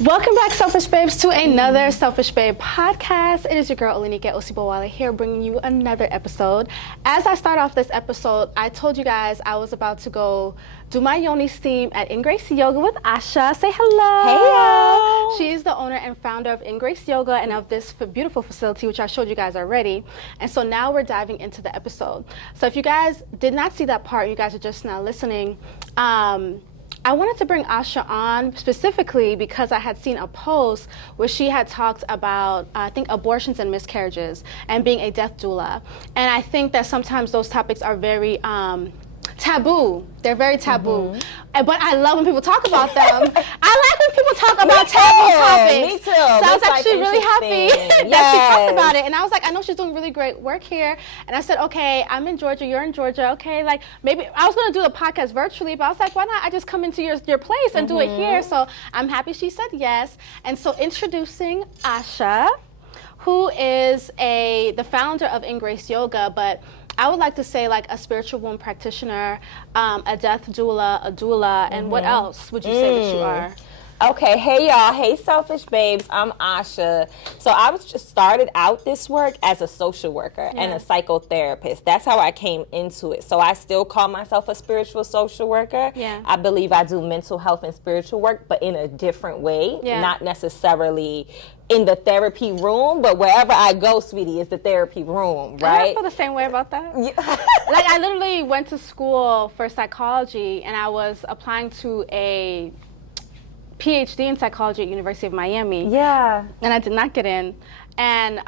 Welcome back, Selfish Babes, to another Selfish Babe podcast. It is your girl, Olenike Osibowale, here bringing you another episode. As I start off this episode, I told you guys I was about to go do my yoni steam at Ingrace Yoga with Asha. Say hello. Hey, y'all. She's the owner and founder of Ingrace Yoga and of this beautiful facility, which I showed you guys already. And so now we're diving into the episode. So if you guys did not see that part, you guys are just now listening. I wanted to bring Asha on specifically because I had seen a post where she had talked about, I think, abortions and miscarriages and being a death doula. And I think that sometimes those topics are very taboo. They're very taboo. But I love when people talk about them. I like when people talk about taboo topics. Me too. So I was actually really happy that she talked about it. And I was like, I know she's doing really great work here. And I said, okay, I'm in Georgia, you're in Georgia. Okay, like maybe I was going to do the podcast virtually, but I was like, why not I just come into your place and do it here? So I'm happy she said yes. And so introducing Asha, who is the founder of Ingrace Yoga, but I would like to say like a spiritual womb practitioner, a death doula, a doula, and what else would you say that you are? Okay, hey y'all, hey Selfish Babes, I'm Asha. So I was just started out this work as a social worker and a psychotherapist. That's how I came into it. So I still call myself a spiritual social worker. Yeah. I believe I do mental health and spiritual work, but in a different way, not necessarily in the therapy room, but wherever I go, sweetie, is the therapy room, right? I feel the same way about that. Yeah. Like I literally went to school for psychology and I was applying to a PhD in psychology at University of Miami. Yeah. And I did not get in. And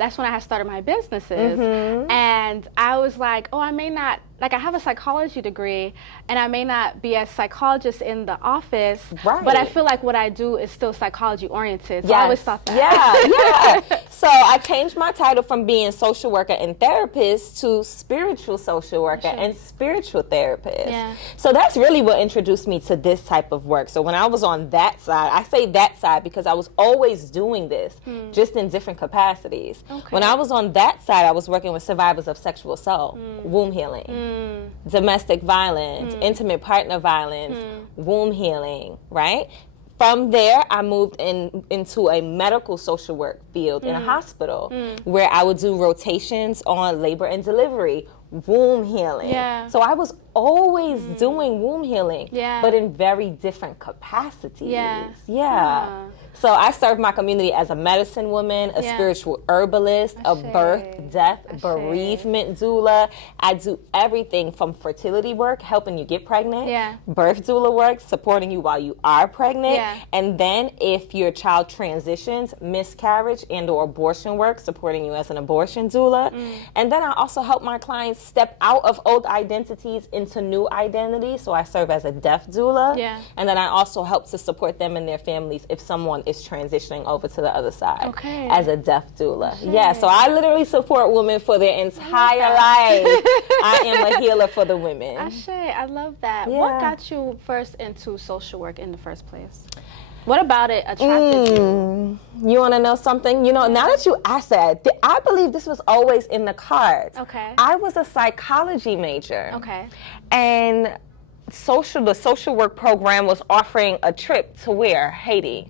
that's when I had started my businesses. And I was like, oh, I may not, like I have a psychology degree and I may not be a psychologist in the office, but I feel like what I do is still psychology oriented. So I always thought that. Yeah. So I changed my title from being social worker and therapist to spiritual social worker and spiritual therapist. Yeah. So that's really what introduced me to this type of work. So when I was on that side, I say that side because I was always doing this, just in different capacities. When I was on that side, I was working with survivors of sexual assault, womb healing, domestic violence, intimate partner violence, womb healing, right? From there, I moved into a medical social work field in a hospital where I would do rotations on labor and delivery, womb healing. Yeah. So I was always doing womb healing, but in very different capacities. Yeah. So I serve my community as a medicine woman, a spiritual herbalist, a birth, death, bereavement doula. I do everything from fertility work, helping you get pregnant, birth doula work, supporting you while you are pregnant, and then if your child transitions, miscarriage and or abortion work, supporting you as an abortion doula. And then I also help my clients step out of old identities into new identities. So I serve as a death doula. And then I also help to support them and their families if someone is transitioning over to the other side as a death doula. Yeah, so I literally support women for their entire life. I am a healer for the women. Ashe, I love that. What got you first into social work in the first place? What about it attracted you? You want to know something? You know, now that you asked that, I believe this was always in the cards. I was a psychology major. And the social work program was offering a trip to where? Haiti.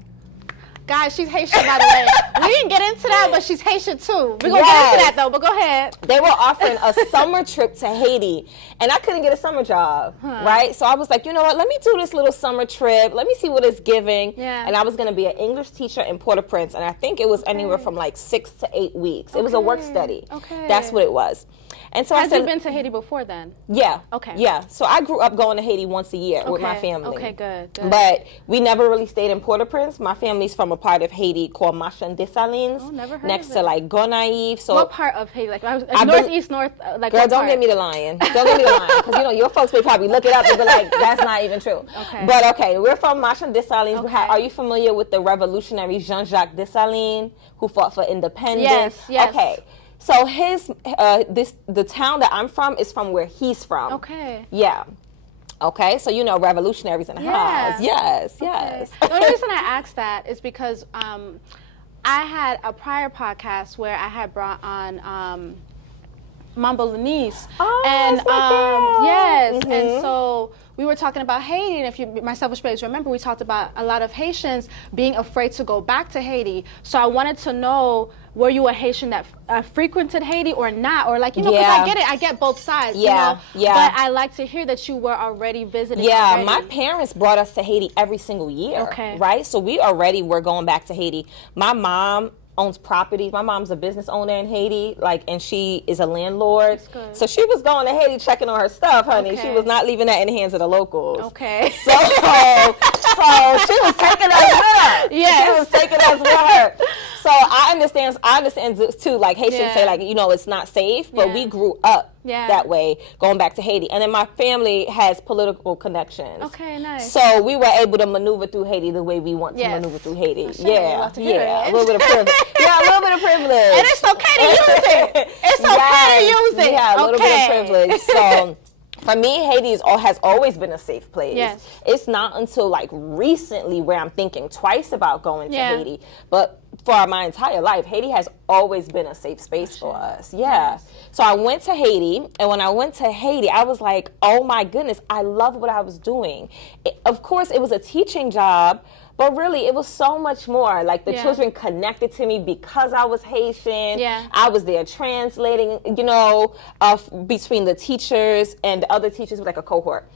Guys, she's Haitian, by the way. We didn't get into that, but she's Haitian too. We're going to get into that though, but go ahead. They were offering a summer trip to Haiti, and I couldn't get a summer job, right? So I was like, you know what, let me do this little summer trip. Let me see what it's giving. And I was going to be an English teacher in Port-au-Prince, and I think it was anywhere from like 6 to 8 weeks. It was a work study. That's what it was. And so Had you been to Haiti before then? Yeah. Yeah. So I grew up going to Haiti once a year with my family. Okay, good. But we never really stayed in Port-au-Prince. My family's from a part of Haiti called Machan Dessalines. Oh, never heard next of to it. like Gonaïve. So what part of Haiti? Like northeast, north, like girl, what don't part? get me the lying. Don't get me the lying. Because you know, your folks may probably look it up and be like, that's not even true. But okay, we're from Machan Dessalines. Are you familiar with the revolutionary Jean-Jacques Dessalines who fought for independence? Yes. Okay. So the town that I'm from is from where he's from. Yeah. Okay, so you know revolutionaries in the house. Yes. The only reason I asked that is because I had a prior podcast where I had brought on Mambo Lanice. And so we were talking about Haiti, and if you, my Selfish Babes, remember we talked about a lot of Haitians being afraid to go back to Haiti. So I wanted to know, were you a Haitian that frequented Haiti or not? Or like, you know, because I get it, I get both sides, you know? But I like to hear that you were already visiting already. My parents brought us to Haiti every single year, right? So we already were going back to Haiti. My mom owns properties. My mom's a business owner in Haiti, like, and she is a landlord. So she was going to Haiti checking on her stuff, honey. She was not leaving that in the hands of the locals. So she was taking us with her. She was taking us with her. So I understand too, like Haitians say, like, you know, it's not safe, but we grew up that way, going back to Haiti. And then my family has political connections. So we were able to maneuver through Haiti the way we want to maneuver through Haiti. A little bit of privilege. A little bit of privilege. And it's okay to use it. It's okay to use it. Yeah, a little bit of privilege. So for me, Haiti has always been a safe place. It's not until like recently where I'm thinking twice about going to Haiti. But for my entire life, Haiti has always been a safe space for us. So I went to Haiti, and when I went to Haiti, I was like, oh my goodness, I love what I was doing. Of course, it was a teaching job, but really, it was so much more. Like, the children connected to me because I was Haitian. I was there translating, you know, between the teachers and the other teachers, with like a cohort.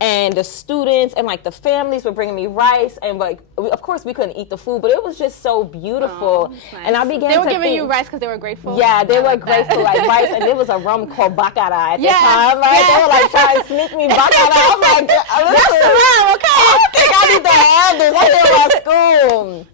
And the students and like the families were bringing me rice. And like, of course, we couldn't eat the food, but it was just so beautiful. And I began to They were giving you rice because they were grateful? Yeah, they were grateful, like rice. And there was a rum called baccara at the time. Right? They were like trying to sneak me baccara. I'm like, that's the rum, okay? I don't think I need to have this. I did at school.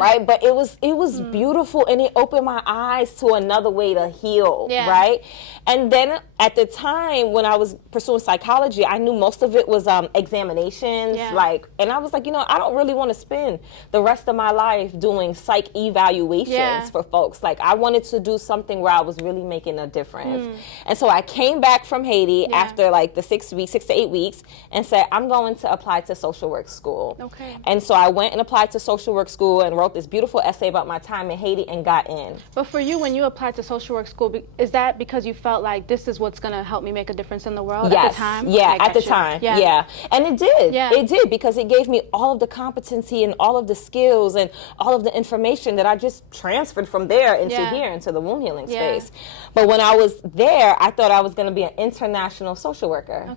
Right? But it was beautiful, and it opened my eyes to another way to heal. Right? And then at the time when I was pursuing psychology, I knew most of it was examinations. Like, and I was like, you know, I don't really want to spend the rest of my life doing psych evaluations for folks. Like, I wanted to do something where I was really making a difference. And so I came back from Haiti after like the 6 to 8 weeks and said, I'm going to apply to social work school. And so I went and applied to social work school and wrote this beautiful essay about my time in Haiti and got in. But for you, when you applied to social work school, is that because you felt like this is what's going to help me make a difference in the world at the time? At the time. And it did. It did, because it gave me all of the competency and all of the skills and all of the information that I just transferred from there into here, into the womb healing space. But when I was there, I thought I was going to be an international social worker.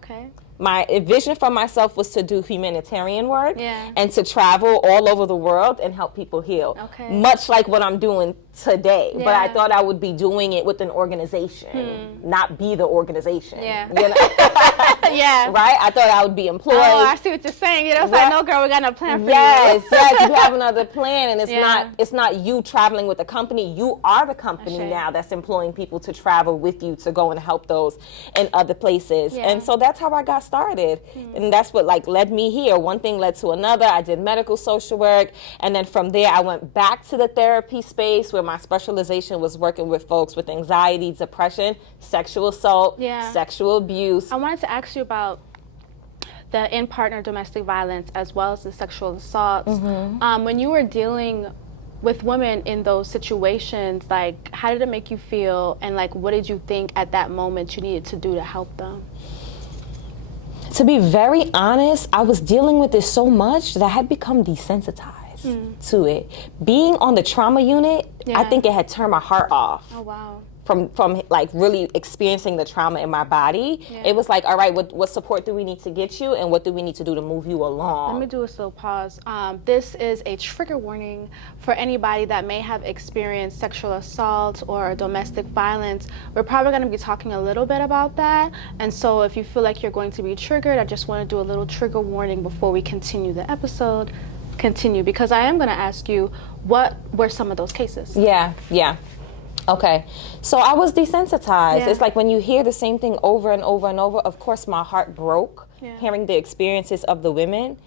My vision for myself was to do humanitarian work and to travel all over the world and help people heal. Much like what I'm doing today. But I thought I would be doing it with an organization, not be the organization. You know? Right? I thought I would be employed. Oh, I see what you're saying. You know, it's like, no, girl, we got no plan for you. Yes, you have another plan, and it's not you traveling with a company. You are the company now that's employing people to travel with you to go and help those in other places. And so that's how I got started. And that's what like led me here. One thing led to another. I did medical social work, and then from there I went back to the therapy space where my specialization was working with folks with anxiety, depression, sexual assault, sexual abuse. I wanted to ask you about the in-partner domestic violence as well as the sexual assaults. When you were dealing with women in those situations, like, how did it make you feel, and like, what did you think at that moment you needed to do to help them? To be very honest, I was dealing with this so much that I had become desensitized to it. Being on the trauma unit, I think it had turned my heart off. Oh, wow. From like really experiencing the trauma in my body. It was like, all right, what support do we need to get you, and what do we need to do to move you along? Let me do a slow pause. This is a trigger warning for anybody that may have experienced sexual assault or domestic violence. We're probably going to be talking a little bit about that, and so if you feel like you're going to be triggered, I just want to do a little trigger warning before we continue the episode. Because I am going to ask you, what were some of those cases? Okay, so I was desensitized. It's like when you hear the same thing over and over and over, of course my heart broke hearing the experiences of the women,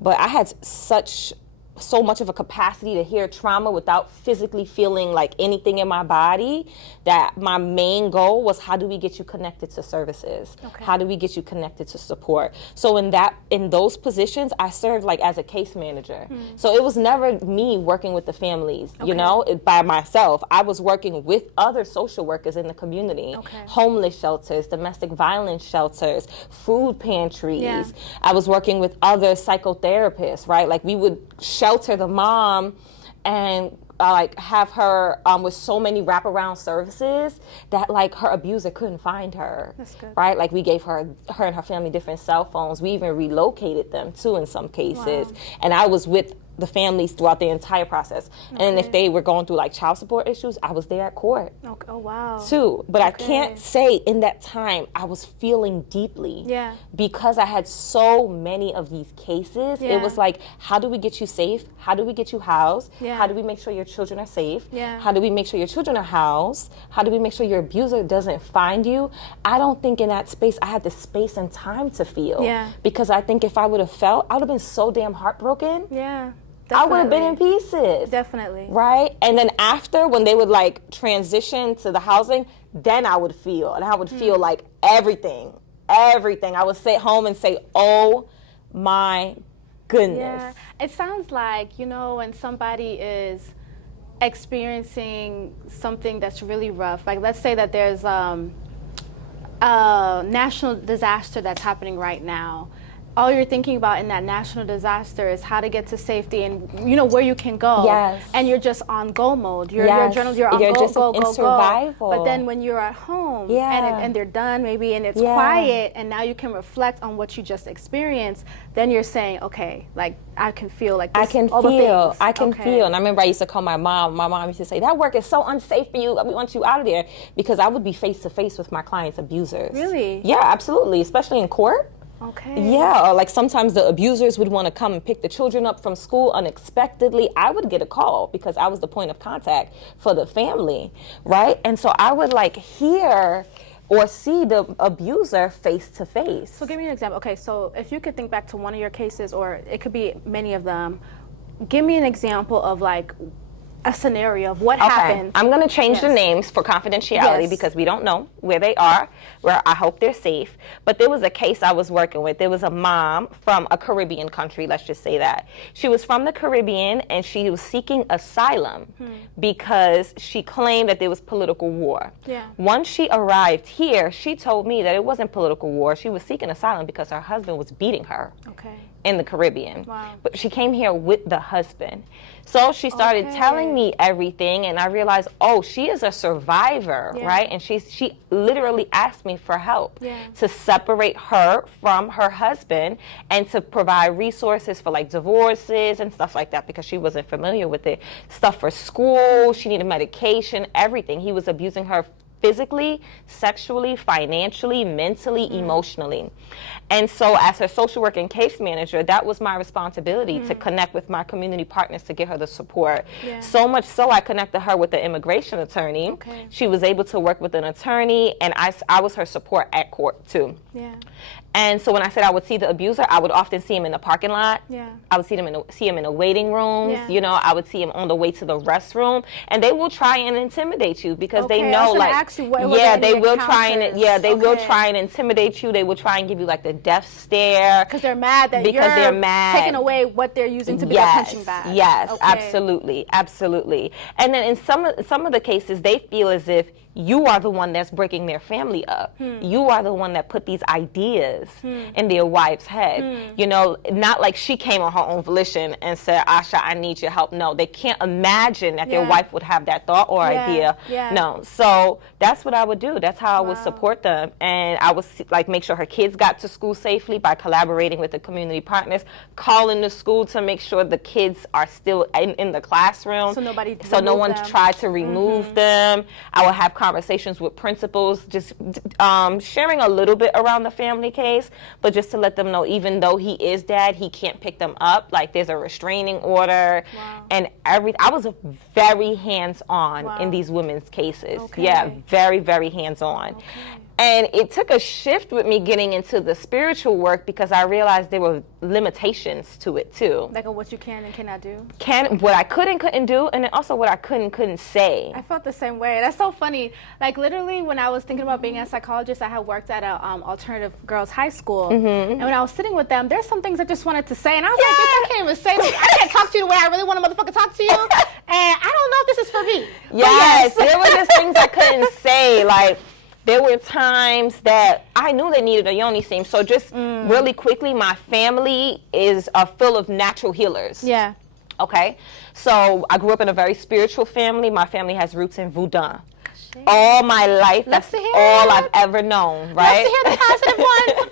but I had such so much of a capacity to hear trauma without physically feeling like anything in my body, that my main goal was, how do we get you connected to services? Okay. How do we get you connected to support? So in those positions, I served like as a case manager. So it was never me working with the families, you know, by myself. I was working with other social workers in the community, homeless shelters, domestic violence shelters, food pantries. Yeah. I was working with other psychotherapists, right? Like we would shelter the mom and like have her with so many wraparound services that like her abuser couldn't find her. That's good. Right? Like we gave her and her family different cell phones. We even relocated them too in some cases. Wow. And I was with the families throughout the entire process. Okay. And if they were going through like child support issues, I was there at court. Okay. Oh, wow. Too. But I can't say in that time I was feeling deeply. Yeah. Because I had so many of these cases. Yeah. It was like, how do we get you safe? How do we get you housed? Yeah. How do we make sure your children are safe? Yeah. How do we make sure your children are housed? How do we make sure your abuser doesn't find you? I don't think in that space I had the space and time to feel. Yeah. Because I think if I would have felt, I would have been so damn heartbroken. Yeah. Definitely. I would have been in pieces. Definitely. Right? And then after, when they would like transition to the housing, then I would feel. And I would feel like everything. I would sit home and say, oh my goodness. Yeah. It sounds like, you know, when somebody is experiencing something that's really rough, like let's say that there's a national disaster that's happening right now. All you're thinking about in that national disaster is how to get to safety and, you know, where you can go. Yes. And you're just on go mode. You're on go. Survival. But then when you're at home and they're done maybe and it's quiet and now you can reflect on what you just experienced, then you're saying, okay, like I can feel like this, I can feel. And I remember I used to call my mom. My mom used to say, that work is so unsafe for you. We want you out of there. Because I would be face to face with my clients' abusers. Really? Yeah, absolutely. Especially in court. Okay. Yeah, or like sometimes the abusers would want to come and pick the children up from school unexpectedly. I would get a call because I was the point of contact for the family, right? And so I would like hear or see the abuser face to face. So give me an example. Okay, so if you could think back to one of your cases, or it could be many of them, give me an example of like a scenario of what happened. I'm going to change the names for confidentiality because we don't know where they are, where I hope they're safe. But there was a case I was working with. There was a mom from a Caribbean country, let's just say that. She was from the Caribbean and she was seeking asylum because she claimed that there was political war. Yeah. Once she arrived here, she told me that it wasn't political war. She was seeking asylum because her husband was beating her. Okay. In the Caribbean. Wow. But she came here with the husband. So she started telling me everything and I realized, oh, she is a survivor, right? And she literally asked me for help to separate her from her husband and to provide resources for like divorces and stuff like that because she wasn't familiar with it. Stuff for school, she needed medication, everything. He was abusing her physically, sexually, financially, mentally, emotionally. And so as her social work and case manager, that was my responsibility to connect with my community partners to get her the support. Yeah. So much so I connected her with the immigration attorney. Okay. She was able to work with an attorney and I was her support at court too. Yeah. And so when I said I would see the abuser, I would often see him in the parking lot. Yeah. I would see him in the waiting rooms. Yeah. You know, I would see him on the way to the restroom. And they will try and intimidate you because they know, like, they will try and intimidate you. They will try and give you like the death stare because they're mad that you're taking away what they're using to be a punching bag. Yes, absolutely. And then in some of the cases, they feel as if you are the one that's breaking their family up. You are the one that put these ideas in their wife's head. You know, not like she came on her own volition and said, Asha, I need your help. No, they can't imagine that their wife would have that thought or idea. Yeah. No, so that's what I would do. That's how I would support them. And I would like make sure her kids got to school safely by collaborating with the community partners, calling the school to make sure the kids are still in the classroom. So no one tried to remove them. I would have conversations with principals, just sharing a little bit around the family case, but just to let them know, even though he is dad, he can't pick them up. Like there's a restraining order and everything. I was very hands-on in these women's cases. Yeah, very, very hands-on. And it took a shift with me getting into the spiritual work because I realized there were limitations to it too. Like what you can and cannot do? What I could and couldn't do, and then also what I couldn't say. I felt the same way. That's so funny. Like literally when I was thinking about being a psychologist, I had worked at a alternative girls high school. And when I was sitting with them, there's some things I just wanted to say. And I was like, bitch, I can't even say this. I can't talk to you the way I really want to motherfucking talk to you. And I don't know if this is for me. Yes, there were just things I couldn't say. Like, there were times that I knew they needed a yoni steam. So just really quickly, my family is full of natural healers. Yeah. Okay. So I grew up in a very spiritual family. My family has roots in voodoo. All my life, that's all I've ever known, right? Let's hear the positive ones.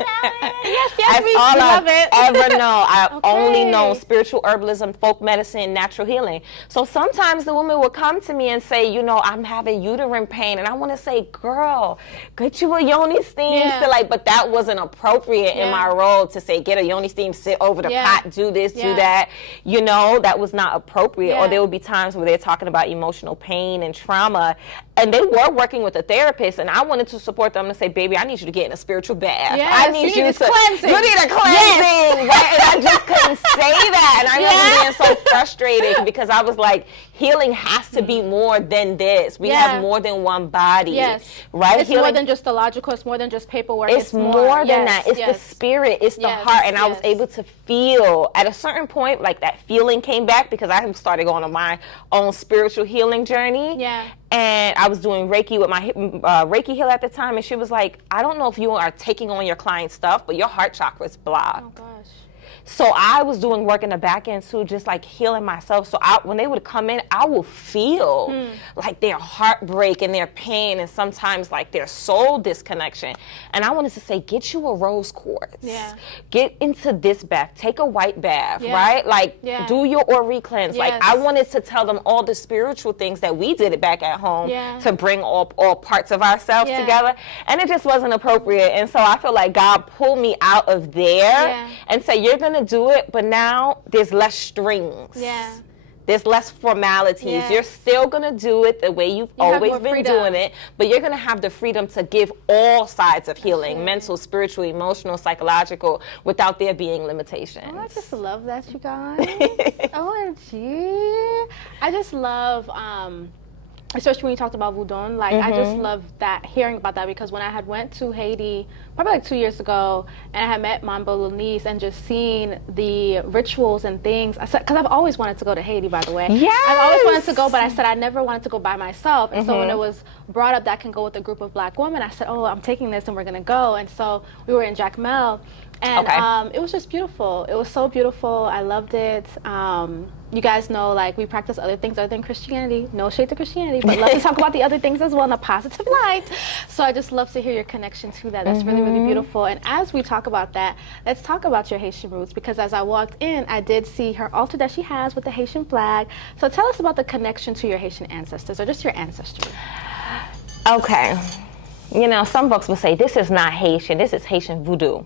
Yes, that's we all love I've it. ever known. I've only known spiritual herbalism, folk medicine, natural healing. So sometimes the woman will come to me and say, you know, I'm having uterine pain, and I want to say, girl, get you a yoni steam. So but that wasn't appropriate in my role to say, get a yoni steam, sit over the pot, do this, do that. You know, that was not appropriate. Or there would be times where they're talking about emotional pain and trauma, and they were working with a therapist, and I wanted to support them to say, baby, I need you to get in a spiritual bath. Yes, I need you need cleansing. You need a cleansing, right? And I just couldn't say that. And I remember being so frustrated because I was like, healing has to be more than this. We have more than one body. Yes. Right? It's more than just the logical. It's more than just paperwork. It's more than that. It's the spirit. It's the heart. And I was able to feel at a certain point, like that feeling came back because I started going on my own spiritual healing journey. Yeah. And I was doing Reiki with my Reiki healer at the time, and she was like, I don't know if you are taking on your client's stuff, but your heart chakra is blocked. Oh, gosh. So I was doing work in the back end too, just like healing myself. So when they would come in, I would feel like their heartbreak and their pain, and sometimes like their soul disconnection. And I wanted to say, get you a rose quartz. Yeah. Get into this bath. Take a white bath, right? Like do your Ori cleanse. Like I wanted to tell them all the spiritual things that we did it back at home to bring all parts of ourselves together. And it just wasn't appropriate. And so I feel like God pulled me out of there and said, you're going to do it, but now there's less strings. Yeah. There's less formalities. Yes. You're still going to do it the way you've always been doing it, but you're going to have the freedom to give all sides of healing, mental, spiritual, emotional, psychological, without there being limitations. Oh, I just love that, you guys. OMG. I just love, especially when you talked about voodoo, like I just love that, hearing about that, because when I had went to Haiti probably like 2 years ago, and I had met Mambo Lunice and just seen the rituals and things, I said, because I've always wanted to go to Haiti, by the way. Yes. I've always wanted to go, but I said I never wanted to go by myself. And so when it was brought up that I can go with a group of Black women, I said, oh, I'm taking this and we're gonna go. And so we were in Jacmel, and it was just beautiful. It was so beautiful. I loved it. You guys know, like, we practice other things other than Christianity. No shade to Christianity, but love to talk about the other things as well in a positive light. So I just love to hear your connection to that. That's really, really beautiful. And as we talk about that, let's talk about your Haitian roots, because as I walked in, I did see her altar that she has with the Haitian flag. So tell us about the connection to your Haitian ancestors, or just your ancestry. Okay. You know, some folks will say, this is not Haitian, this is Haitian voodoo.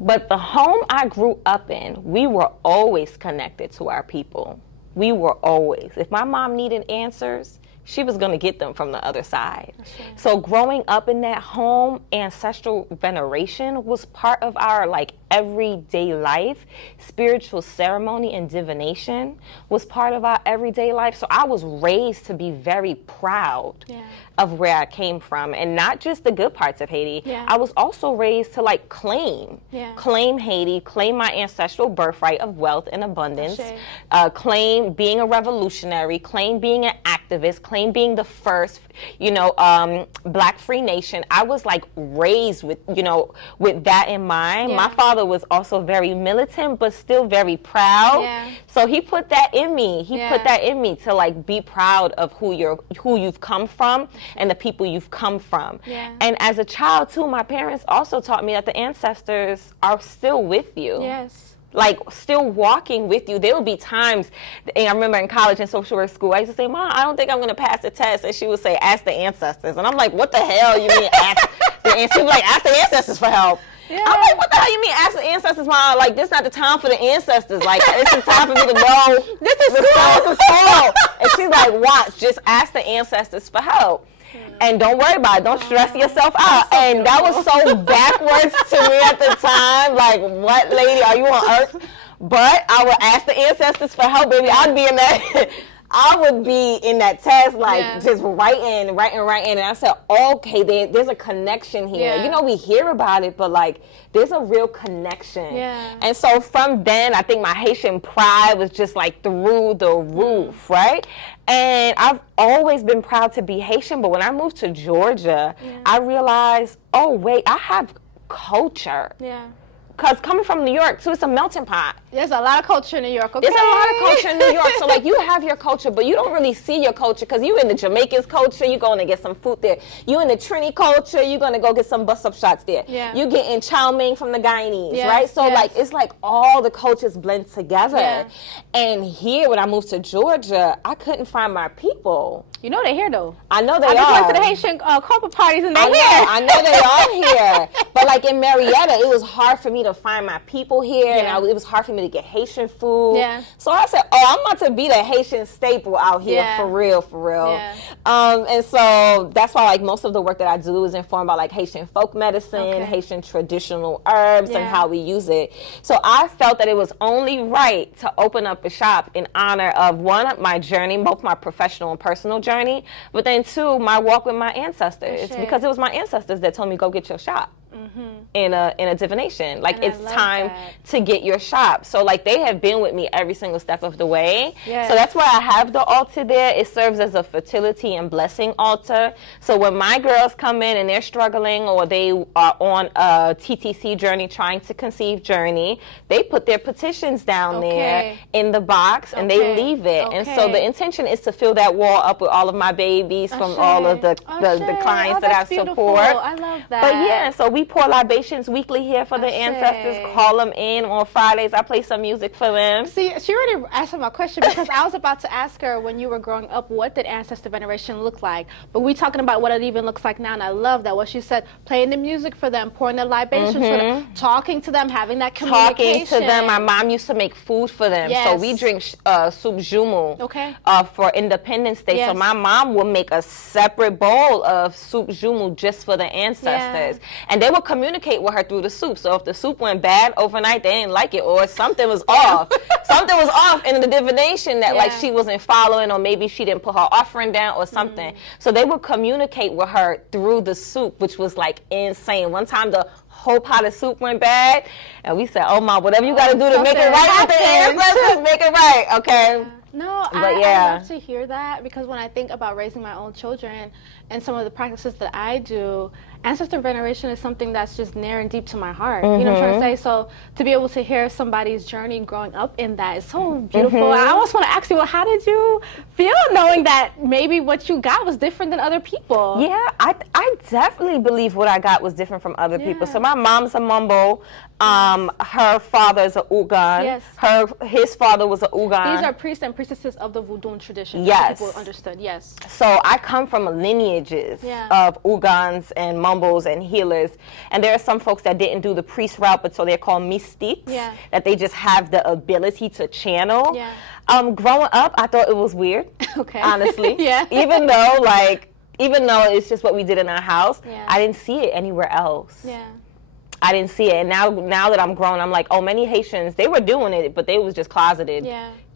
But the home I grew up in, we were always connected to our people. We were always. If my mom needed answers, she was going to get them from the other side. So growing up in that home, ancestral veneration was part of our like everyday life. Spiritual ceremony and divination was part of our everyday life. So I was raised to be very proud of where I came from, and not just the good parts of Haiti. I was also raised to like claim Haiti, claim my ancestral birthright of wealth and abundance, claim being a revolutionary, claim being an activist, claim being the first, Black free nation. I was like raised with, with that in mind. My father was also very militant, but still very proud. So he put that in me. He put that in me to like be proud of who you've come from and the people you've come from. And as a child too, my parents also taught me that the ancestors are still with you. Like still walking with you. There would be times, and I remember in college and social work school, I used to say, Mom, I don't think I'm going to pass the test. And she would say, ask the ancestors. And I'm like, what the hell you mean ask the ancestors? She was like, ask the ancestors for help. I'm like, what the hell you mean ask the ancestors, Mom? Like, this is not the time for the ancestors. Like, this is time for me to go. This is school. And she's like, watch, just ask the ancestors for help. And don't worry about it. Don't stress yourself out. And that was so backwards to me at the time. Like, what, lady, are you on earth? But I would ask the ancestors for help, baby. I'd be in that. I would be in that test, like, just writing. And I said, okay, there's a connection here. You know, we hear about it, but, like, there's a real connection. And so from then, I think my Haitian pride was just, like, through the roof, right? And I've always been proud to be Haitian, but when I moved to Georgia, I realized, oh, wait, I have culture. Because coming from New York, too, it's a melting pot. There's a lot of culture in New York, okay? There's a lot of culture in New York. So, like, you have your culture, but you don't really see your culture because you in the Jamaicans culture, you're going to get some food there. You in the Trini culture, you're going to go get some bust-up shots there. You getting chow mein from the Guyanese, right? So, like, it's like all the cultures blend together. And here, when I moved to Georgia, I couldn't find my people. You know they're here, though. I know they are. I just went to the Haitian corporate parties and they're here. I know they are here. But, like, in Marietta, it was hard for me to find my people here, and it was hard for me to get Haitian food. So I said, I'm about to be the Haitian staple out here, for real. And so that's why, like, most of the work that I do is informed by, like, Haitian folk medicine, Haitian traditional herbs, and how we use it. So I felt that it was only right to open up a shop in honor of, one, my journey, both my professional and personal journey, but then two, my walk with my ancestors, because it was my ancestors that told me, go get your shop. In a divination. Like, it's time to get your shop. So, like, they have been with me every single step of the way. So that's why I have the altar there. It serves as a fertility and blessing altar. So when my girls come in and they're struggling, or they are on a TTC journey, trying to conceive journey, they put their petitions down there in the box, and they leave it. And so the intention is to fill that wall up with all of my babies from all of the clients that I support. I love that. But yeah, so we pour libations weekly here for the ancestors. Call them in on Fridays. I play some music for them. See, she already answered my question, because I was about to ask her, when you were growing up, what did ancestor veneration look like? But we talking about what it even looks like now, and I love that. What she said, playing the music for them, pouring the libations for them, talking to them, having that communication. Talking to them. My mom used to make food for them. So we drink soup jumu for Independence Day. So my mom would make a separate bowl of soup jumu just for the ancestors. And they would communicate with her through the soup. So if the soup went bad overnight, they didn't like it, or something was off. Something was off in the divination that like she wasn't following, or maybe she didn't put her offering down or something. So they would communicate with her through the soup, which was like insane. One time the whole pot of soup went bad, and we said, oh, Mom, whatever you got to do to make it right with the ancestors, make it right, okay? No, I love to hear that, because when I think about raising my own children and some of the practices that I do, ancestor veneration is something that's just near and deep to my heart. You know what I'm trying to say? So to be able to hear somebody's journey growing up in that is so beautiful. I almost want to ask you, well, how did you feel knowing that maybe what you got was different than other people? Yeah, I definitely believe what I got was different from other people. So my mom's a Mumbo. Her father's a Ugan. His father was a Ugan. These are priests and priestesses of the Voodoo tradition. Yes. People understood, So I come from lineages of Ugans and Mumbos and healers. And there are some folks that didn't do the priest route, but so they're called mystiques, that they just have the ability to channel. Growing up, I thought it was weird, honestly. Even though it's just what we did in our house, I didn't see it anywhere else. I didn't see it. And now that I'm grown, I'm like, oh, many Haitians, they were doing it, but they was just closeted.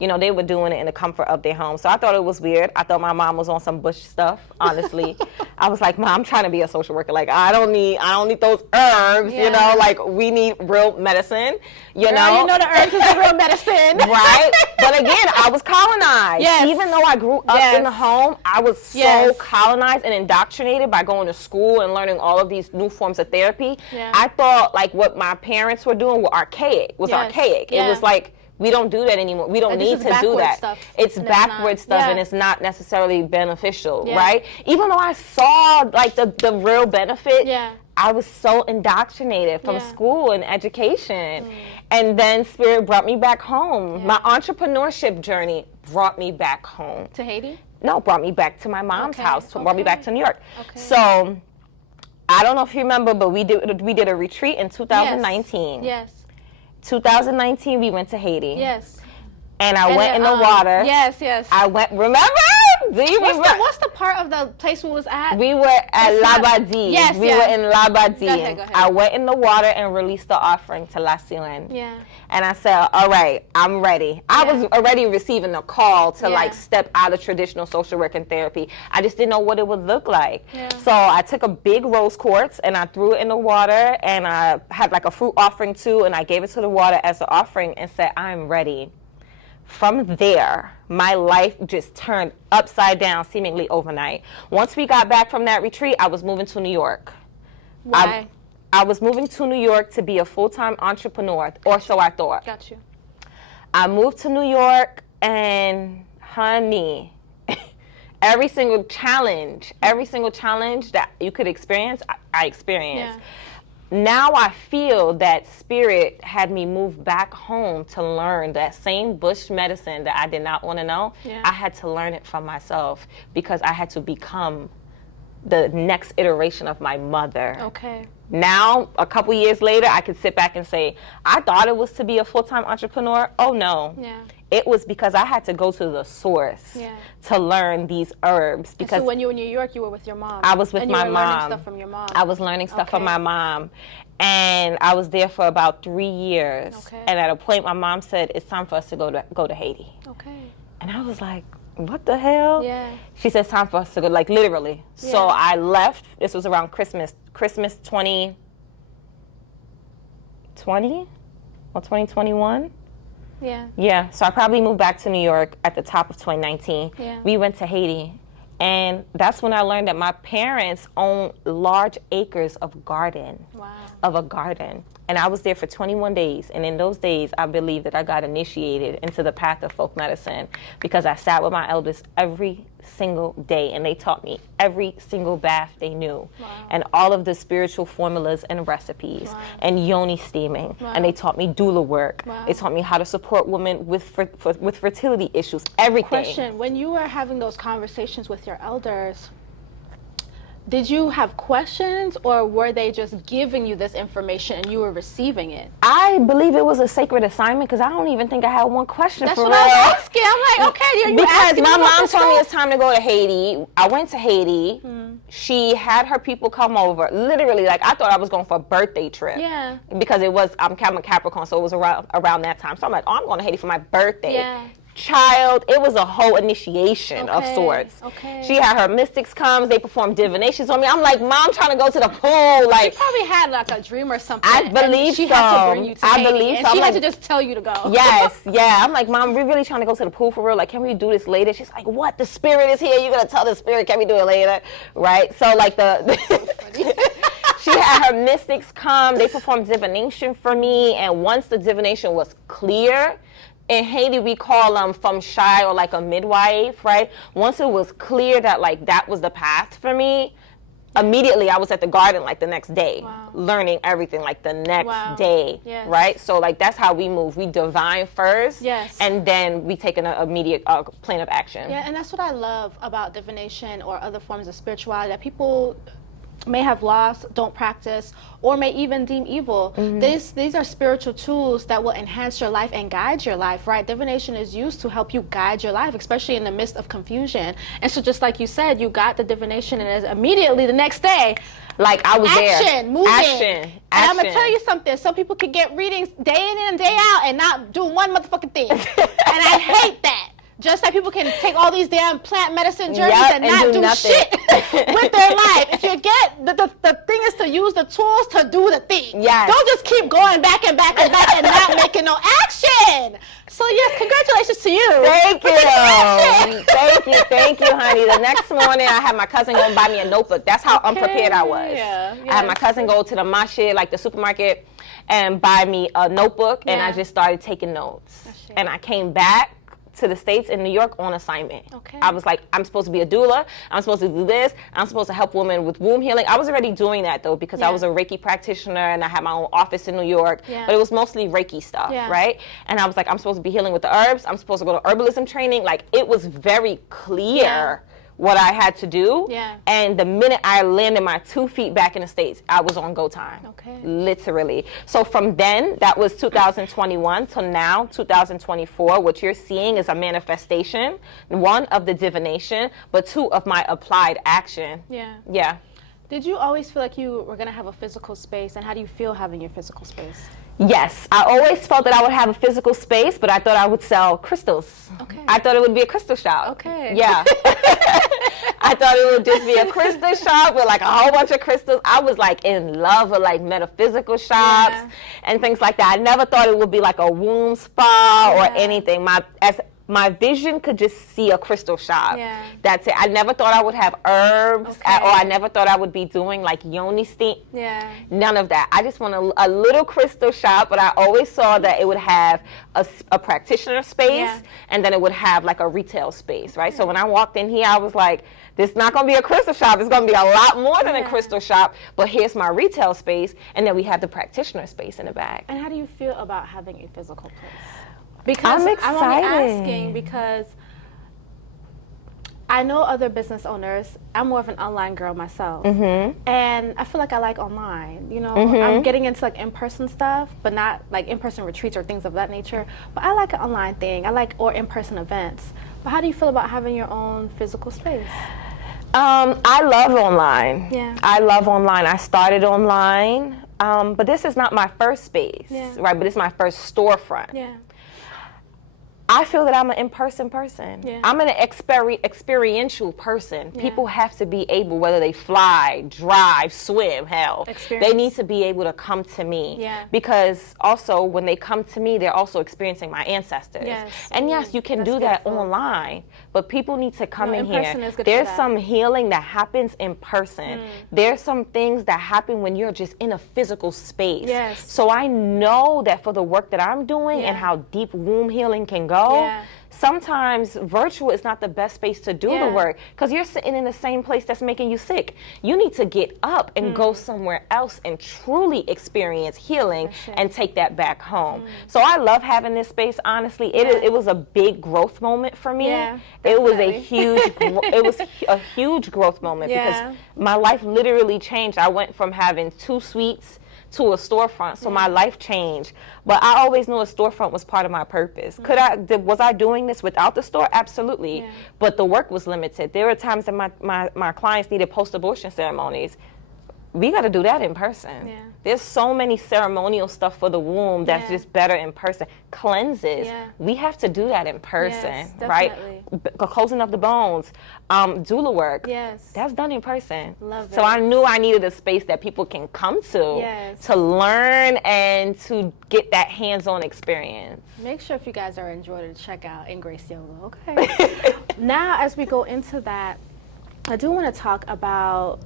You know, they were doing it in the comfort of their home. So I thought it was weird. I thought my mom was on some bush stuff, honestly. I was like, Mom, I'm trying to be a social worker. Like, I don't need those herbs, you know, like we need real medicine, you know. You know the herbs is the real medicine. Right? But again, I was colonized. Even though I grew up in the home, I was so colonized and indoctrinated by going to school and learning all of these new forms of therapy. I thought like what my parents were doing were archaic. It was like, we don't do that anymore. We don't need to do that. It's backward stuff, and it's not necessarily beneficial, right? Even though I saw like the real benefit, I was so indoctrinated from school and education. And then Spirit brought me back home. My entrepreneurship journey brought me back home. To Haiti? No, brought me back to my mom's house. Brought me back to New York. So I don't know if you remember, but we did a retreat in 2019. 2019, we went to Haiti. And I went in the water. I went, remember? Do you remember? What's the part of the place we was at? We were at Labadie. Yes, we were in Labadie. Go ahead. I went in the water and released the offering to La Silene. Yeah. And I said, all right, I'm ready. I was already receiving a call to like step out of traditional social work and therapy. I just didn't know what it would look like. Yeah. So I took a big rose quartz and I threw it in the water, and I had like a fruit offering too, and I gave it to the water as the offering and said, I'm ready. From there, my life just turned upside down seemingly overnight. Once we got back from that retreat, I was moving to New York. Why? I was moving to New York to be a full-time entrepreneur, or so I thought. Got you. I moved to New York, and honey, every single challenge that you could experience, I experienced. Yeah. Now I feel that spirit had me move back home to learn that same bush medicine that I did not want to know. Yeah. I had to learn it from myself because I had to become the next iteration of my mother. Okay. Now, a couple years later, I could sit back and say, I thought it was to be a full-time entrepreneur. Oh, no. Yeah. It was because I had to go to the source to learn these herbs. Because and so when you were in New York, you were with your mom? I was with my mom. And you were learning stuff from your mom? I was learning stuff from my mom. And I was there for about 3 years. Okay. And at a point, my mom said, it's time for us to go to Haiti. Okay. And I was like, what the hell? Yeah. She said, it's time for us to go, like literally. Yeah. So I left. This was around Christmas 2020 or 2021. Yeah. Yeah. So I probably moved back to New York at the top of 2019. Yeah. We went to Haiti. And that's when I learned that my parents own large acres of garden. Wow. Of a garden. And I was there for 21 days. And in those days, I believe that I got initiated into the path of folk medicine because I sat with my elders every single day. And they taught me every single bath they knew. Wow. And all of the spiritual formulas and recipes. Wow. And yoni steaming. Wow. And they taught me doula work. Wow. They taught me how to support women with fertility issues, everything. Question, when you were having those conversations with your elders, did you have questions, or were they just giving you this information and you were receiving it? I believe it was a sacred assignment because I don't even think I had one question That's for real. That's what I was asking. I'm like, okay, because my mom told me it's time to go to Haiti. I went to Haiti. She had her people come over. Literally, like I thought I was going for a birthday trip. Yeah. Because I'm Capricorn, so it was around that time. So I'm like, oh, I'm going to Haiti for my birthday. Yeah. Child, it was a whole initiation of sorts. Okay. She had her mystics come, they performed divinations on me. I'm like, Mom, I'm trying to go to the pool. Like, she probably had like a dream or something. I believe she had to bring you to I believe and so. She had to just tell you to go. Yes, yeah. I'm like, Mom, we're really trying to go to the pool for real. Like, can we do this later? She's like, what? The spirit is here. You're gonna tell the spirit, can we do it later? Right? So like she had her mystics come, they performed divination for me, and once the divination was clear, in Haiti, we call them from shy or like a midwife, right? Once it was clear that like that was the path for me, immediately I was at the garden like the next day, learning everything like the next day, right? So like that's how we move. We divine first, and then we take an immediate plan of action. Yeah, and that's what I love about divination or other forms of spirituality that people may have lost, don't practice, or may even deem evil. These are spiritual tools that will enhance your life and guide your life, right? Divination is used to help you guide your life, especially in the midst of confusion. And so just like you said, you got the divination and immediately the next day, like I was action, moving. Action. And I'm gonna tell you something. Some people can get readings day in and day out and not do one motherfucking thing. And I hate that. Just like people can take all these damn plant medicine journeys and not do shit with their life. If you get, the thing is to use the tools to do the thing. Yes. Don't just keep going back and back and back and not making no action. So yes, congratulations to you. Thank you. Thank you, honey. The next morning I had my cousin go and buy me a notebook. That's how unprepared I was. Yeah. I had my cousin go to the marché, like the supermarket, and buy me a notebook, and I just started taking notes. And I came back to the States in New York on assignment. Okay. I was like, I'm supposed to be a doula. I'm supposed to do this. I'm supposed to help women with womb healing. I was already doing that though because I was a Reiki practitioner and I had my own office in New York, but it was mostly Reiki stuff, right? And I was like, I'm supposed to be healing with the herbs. I'm supposed to go to herbalism training. Like it was very clear what I had to do. Yeah. And the minute I landed my 2 feet back in the States, I was on go time. Okay. Literally. So from then, that was 2021 till now, 2024, what you're seeing is a manifestation, 1, of the divination, but 2, of my applied action. Yeah. Yeah. Did you always feel like you were going to have a physical space, and how do you feel having your physical space? Yes, I always felt that I would have a physical space, but I thought I would sell crystals. Okay. I thought it would be a crystal shop. Okay. Yeah. I thought it would just be a crystal shop with like a whole bunch of crystals. I was like in love with like metaphysical shops and things like that. I never thought it would be like a womb spa or anything. My vision could just see a crystal shop. Yeah. That's it. I never thought I would have herbs or I never thought I would be doing like yoni steam. Yeah. None of that. I just want a little crystal shop, but I always saw that it would have a practitioner space and then it would have like a retail space, right? So when I walked in here, I was like, this is not going to be a crystal shop. It's going to be a lot more than a crystal shop, but here's my retail space, and then we have the practitioner space in the back. And how do you feel about having a physical place? Because I'm excited. I'm only asking because I know other business owners. I'm more of an online girl myself, and I feel like I like online. You know, I'm getting into like in-person stuff, but not like in-person retreats or things of that nature. But I like an online thing. I like or in-person events. But how do you feel about having your own physical space? I love online. Yeah. I love online. I started online, but this is not my first space, right? But it's my first storefront. Yeah. I feel that I'm an in-person person. Yeah. I'm an experiential person. Yeah. People have to be able, whether they fly, drive, swim, hell, they need to be able to come to me. Yeah. Because also when they come to me, they're also experiencing my ancestors. Yes. And yes, you can do that online, but people need to come in here. Is There's some healing that happens in person. There's some things that happen when you're just in a physical space. Yes. So I know that for the work that I'm doing and how deep womb healing can go, sometimes virtual is not the best space to do the work because you're sitting in the same place that's making you sick. You need to get up and go somewhere else and truly experience healing and take that back home. So I love having this space. Honestly, it was a big growth moment for me. It was a huge growth moment because my life literally changed. I went from having 2 suites to a storefront, so my life changed. But I always knew a storefront was part of my purpose. Was I doing this without the store? Absolutely. But the work was limited. There were times that my clients needed post-abortion ceremonies. We got to do that in person. There's so many ceremonial stuff for the womb that's just better in person. Cleanses. We have to do that in person, right? Closing of the bones, doula work. That's done in person. Love it. So I knew I needed a space that people can come to learn and to get that hands-on experience. Make sure if you guys are enjoying to check out Injoy Yoga. Okay. Now, as we go into that, I do want to talk about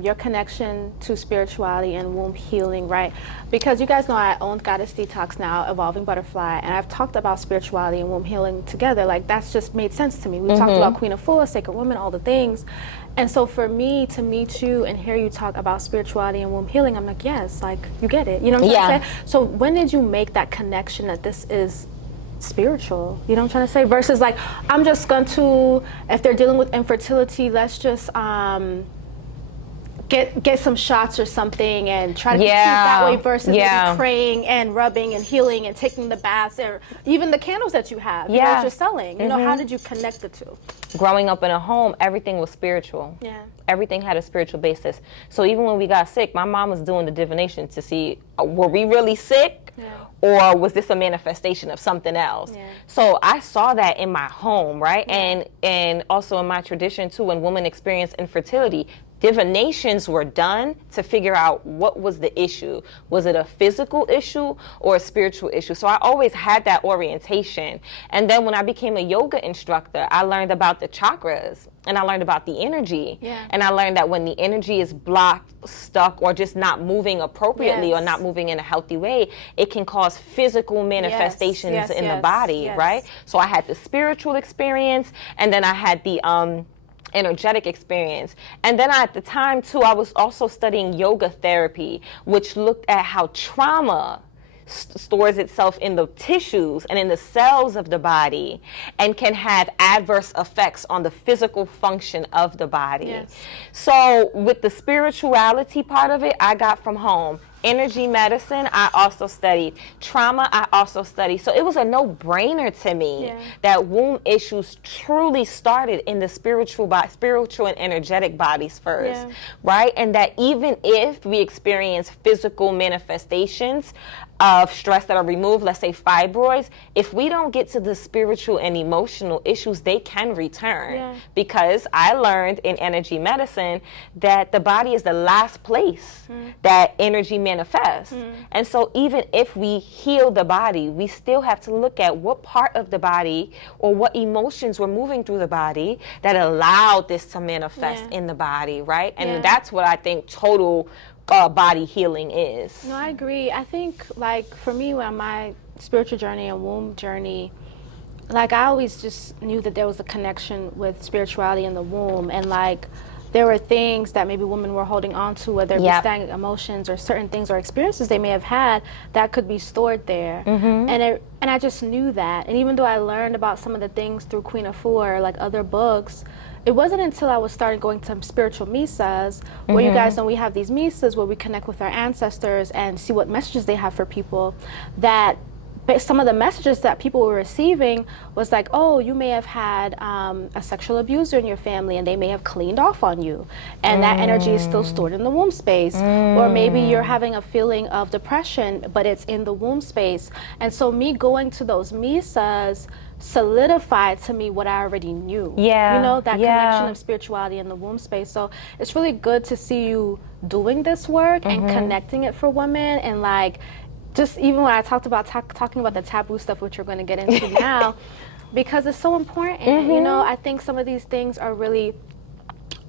your connection to spirituality and womb healing, right? Because you guys know I own Goddess Detox now, Evolving Butterfly, and I've talked about spirituality and womb healing together. Like, that's just made sense to me. We talked about Queen of Full, Sacred Woman, all the things. And so for me to meet you and hear you talk about spirituality and womb healing, I'm like, yes, like, you get it. You know what I'm saying? So when did you make that connection that this is spiritual, you know what I'm trying to say, versus like, I'm just going to, if they're dealing with infertility, let's just get some shots or something and try to get that way, versus maybe praying and rubbing and healing and taking the baths or even the candles that you have, you know, that you're selling. You know, how did you connect the two? Growing up in a home, everything was spiritual. Everything had a spiritual basis. So even when we got sick, my mom was doing the divination to see, were we really sick? Or was this a manifestation of something else? So I saw that in my home, right? And also in my tradition too, when women experience infertility, divinations were done to figure out what was the issue. Was it a physical issue or a spiritual issue? So I always had that orientation. And then when I became a yoga instructor, I learned about the chakras and I learned about the energy. And I learned that when the energy is blocked, stuck, or just not moving appropriately or not moving in a healthy way, it can cause physical manifestations in the body, right? So I had the spiritual experience, and then I had the energetic experience. And then at the time too, I was also studying yoga therapy, which looked at how trauma stores itself in the tissues and in the cells of the body and can have adverse effects on the physical function of the body. Yes. So with the spirituality part of it, I got from home. Energy medicine, I also studied. Trauma, I also studied. So it was a no-brainer to me that womb issues truly started in the spiritual and energetic bodies first, right? And that even if we experience physical manifestations of stress that are removed, let's say fibroids, if we don't get to the spiritual and emotional issues, they can return. Because I learned in energy medicine that the body is the last place that energy manifests. And so even if we heal the body, we still have to look at what part of the body or what emotions were moving through the body that allowed this to manifest in the body, right? And that's what I think total body healing is. No, I agree. I think, like, for me, on my spiritual journey and womb journey, like, I always just knew that there was a connection with spirituality in the womb, and like there were things that maybe women were holding on to, whether it be stagnant emotions or certain things or experiences they may have had that could be stored there. And I just knew that. And even though I learned about some of the things through Queen of Four, like other books, it wasn't until I was starting going to spiritual misas, where you guys know we have these misas where we connect with our ancestors and see what messages they have for people, that some of the messages that people were receiving was like, oh, you may have had a sexual abuser in your family and they may have cleaned off on you, and that energy is still stored in the womb space. Or maybe you're having a feeling of depression, but it's in the womb space. And so me going to those misas solidified to me what I already knew. You know, that connection of spirituality in the womb space. So it's really good to see you doing this work and connecting it for women, and like, just even when I talked about talking about the taboo stuff, which we're going to get into now, because it's so important. You know, I think some of these things are really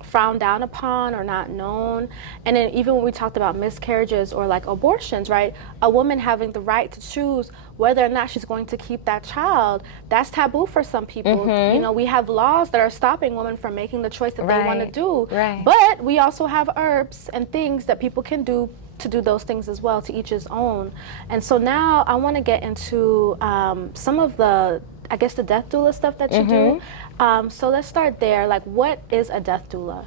frowned down upon or not known. And then even when we talked about miscarriages or like abortions, right? A woman having the right to choose whether or not she's going to keep that child, that's taboo for some people. You know, we have laws that are stopping women from making the choice that they want to do. But we also have herbs and things that people can do to do those things as well, to each his own. And so now I want to get into some of the, I guess, the death doula stuff that you do. So let's start there. Like, what is a death doula?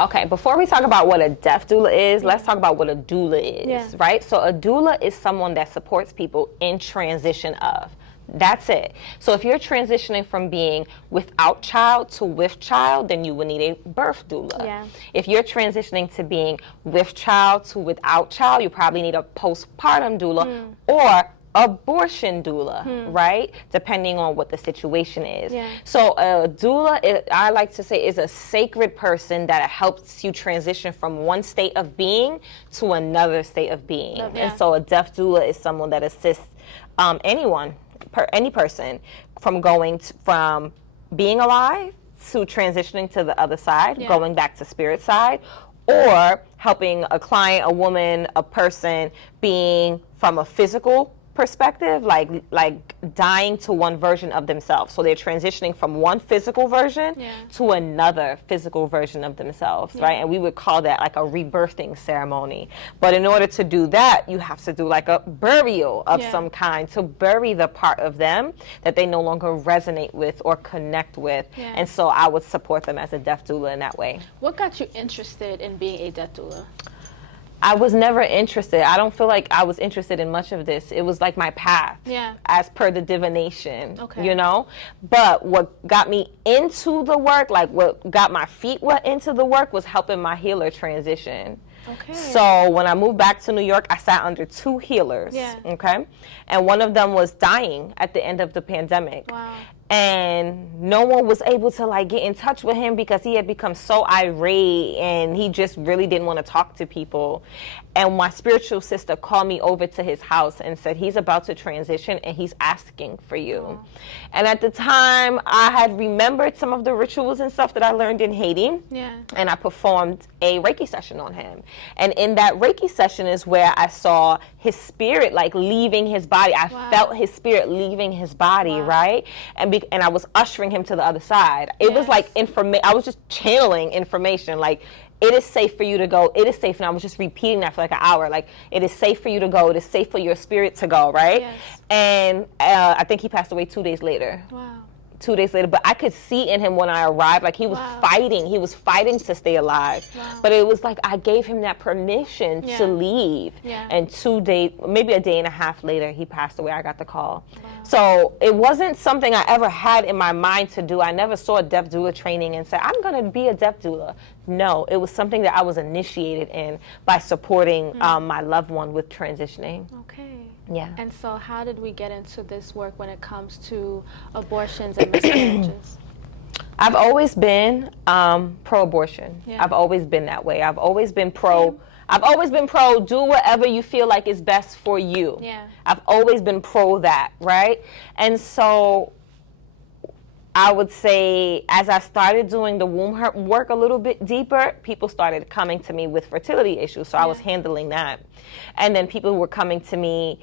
Okay, before we talk about what a death doula is, let's talk about what a doula is, right? So a doula is someone that supports people in transition of. That's it. So if you're transitioning from being without child to with child, then you would need a birth doula. If you're transitioning to being with child to without child, you probably need a postpartum doula or abortion doula, right? Depending on what the situation is. So a doula, I like to say, is a sacred person that helps you transition from one state of being to another state of being. And so a death doula is someone that assists any person from going from being alive to transitioning to the other side, going back to spirit side, or helping a client, a woman, a person being from a physical perspective, like dying to one version of themselves. So they're transitioning from one physical version to another physical version of themselves, right? And we would call that like a rebirthing ceremony. But in order to do that, you have to do like a burial of some kind to bury the part of them that they no longer resonate with or connect with. And so I would support them as a death doula in that way. What got you interested in being a death doula? I was never interested. I don't feel like I was interested in much of this. It was like my path, as per the divination, you know? But what got me into the work, like what got my feet wet into the work, was helping my healer transition. So when I moved back to New York, I sat under 2 healers, and one of them was dying at the end of the pandemic. And no one was able to like get in touch with him because he had become so irate and he just really didn't want to talk to people. And my spiritual sister called me over to his house and said, he's about to transition and he's asking for you. And at the time, I had remembered some of the rituals and stuff that I learned in Haiti. And I performed a Reiki session on him. And in that Reiki session is where I saw his spirit like leaving his body. I felt his spirit leaving his body, right? And I was ushering him to the other side. It was like I was just channeling information. Like, it is safe for you to go. It is safe. And I was just repeating that for like an hour. Like, it is safe for you to go. It is safe for your spirit to go, right? Yes. And I think he passed away 2 days later. Wow. 2 days later, but I could see in him when I arrived, like he was fighting. He was fighting to stay alive. Wow. But it was like I gave him that permission to leave. Yeah. And 2 days, maybe a day and a half later, he passed away. I got the call. Wow. So it wasn't something I ever had in my mind to do. I never saw a death doula training and said, I'm going to be a death doula. No, it was something that I was initiated in by supporting my loved one with transitioning. Okay. Yeah. And so how did we get into this work when it comes to abortions and miscarriages? I've always been pro-abortion. Yeah. I've always been that way. I've always been pro. I've always been pro, do whatever you feel like is best for you. Yeah. I've always been pro that, right? And so I would say as I started doing the womb work a little bit deeper, people started coming to me with fertility issues. So I was handling that. And then people were coming to me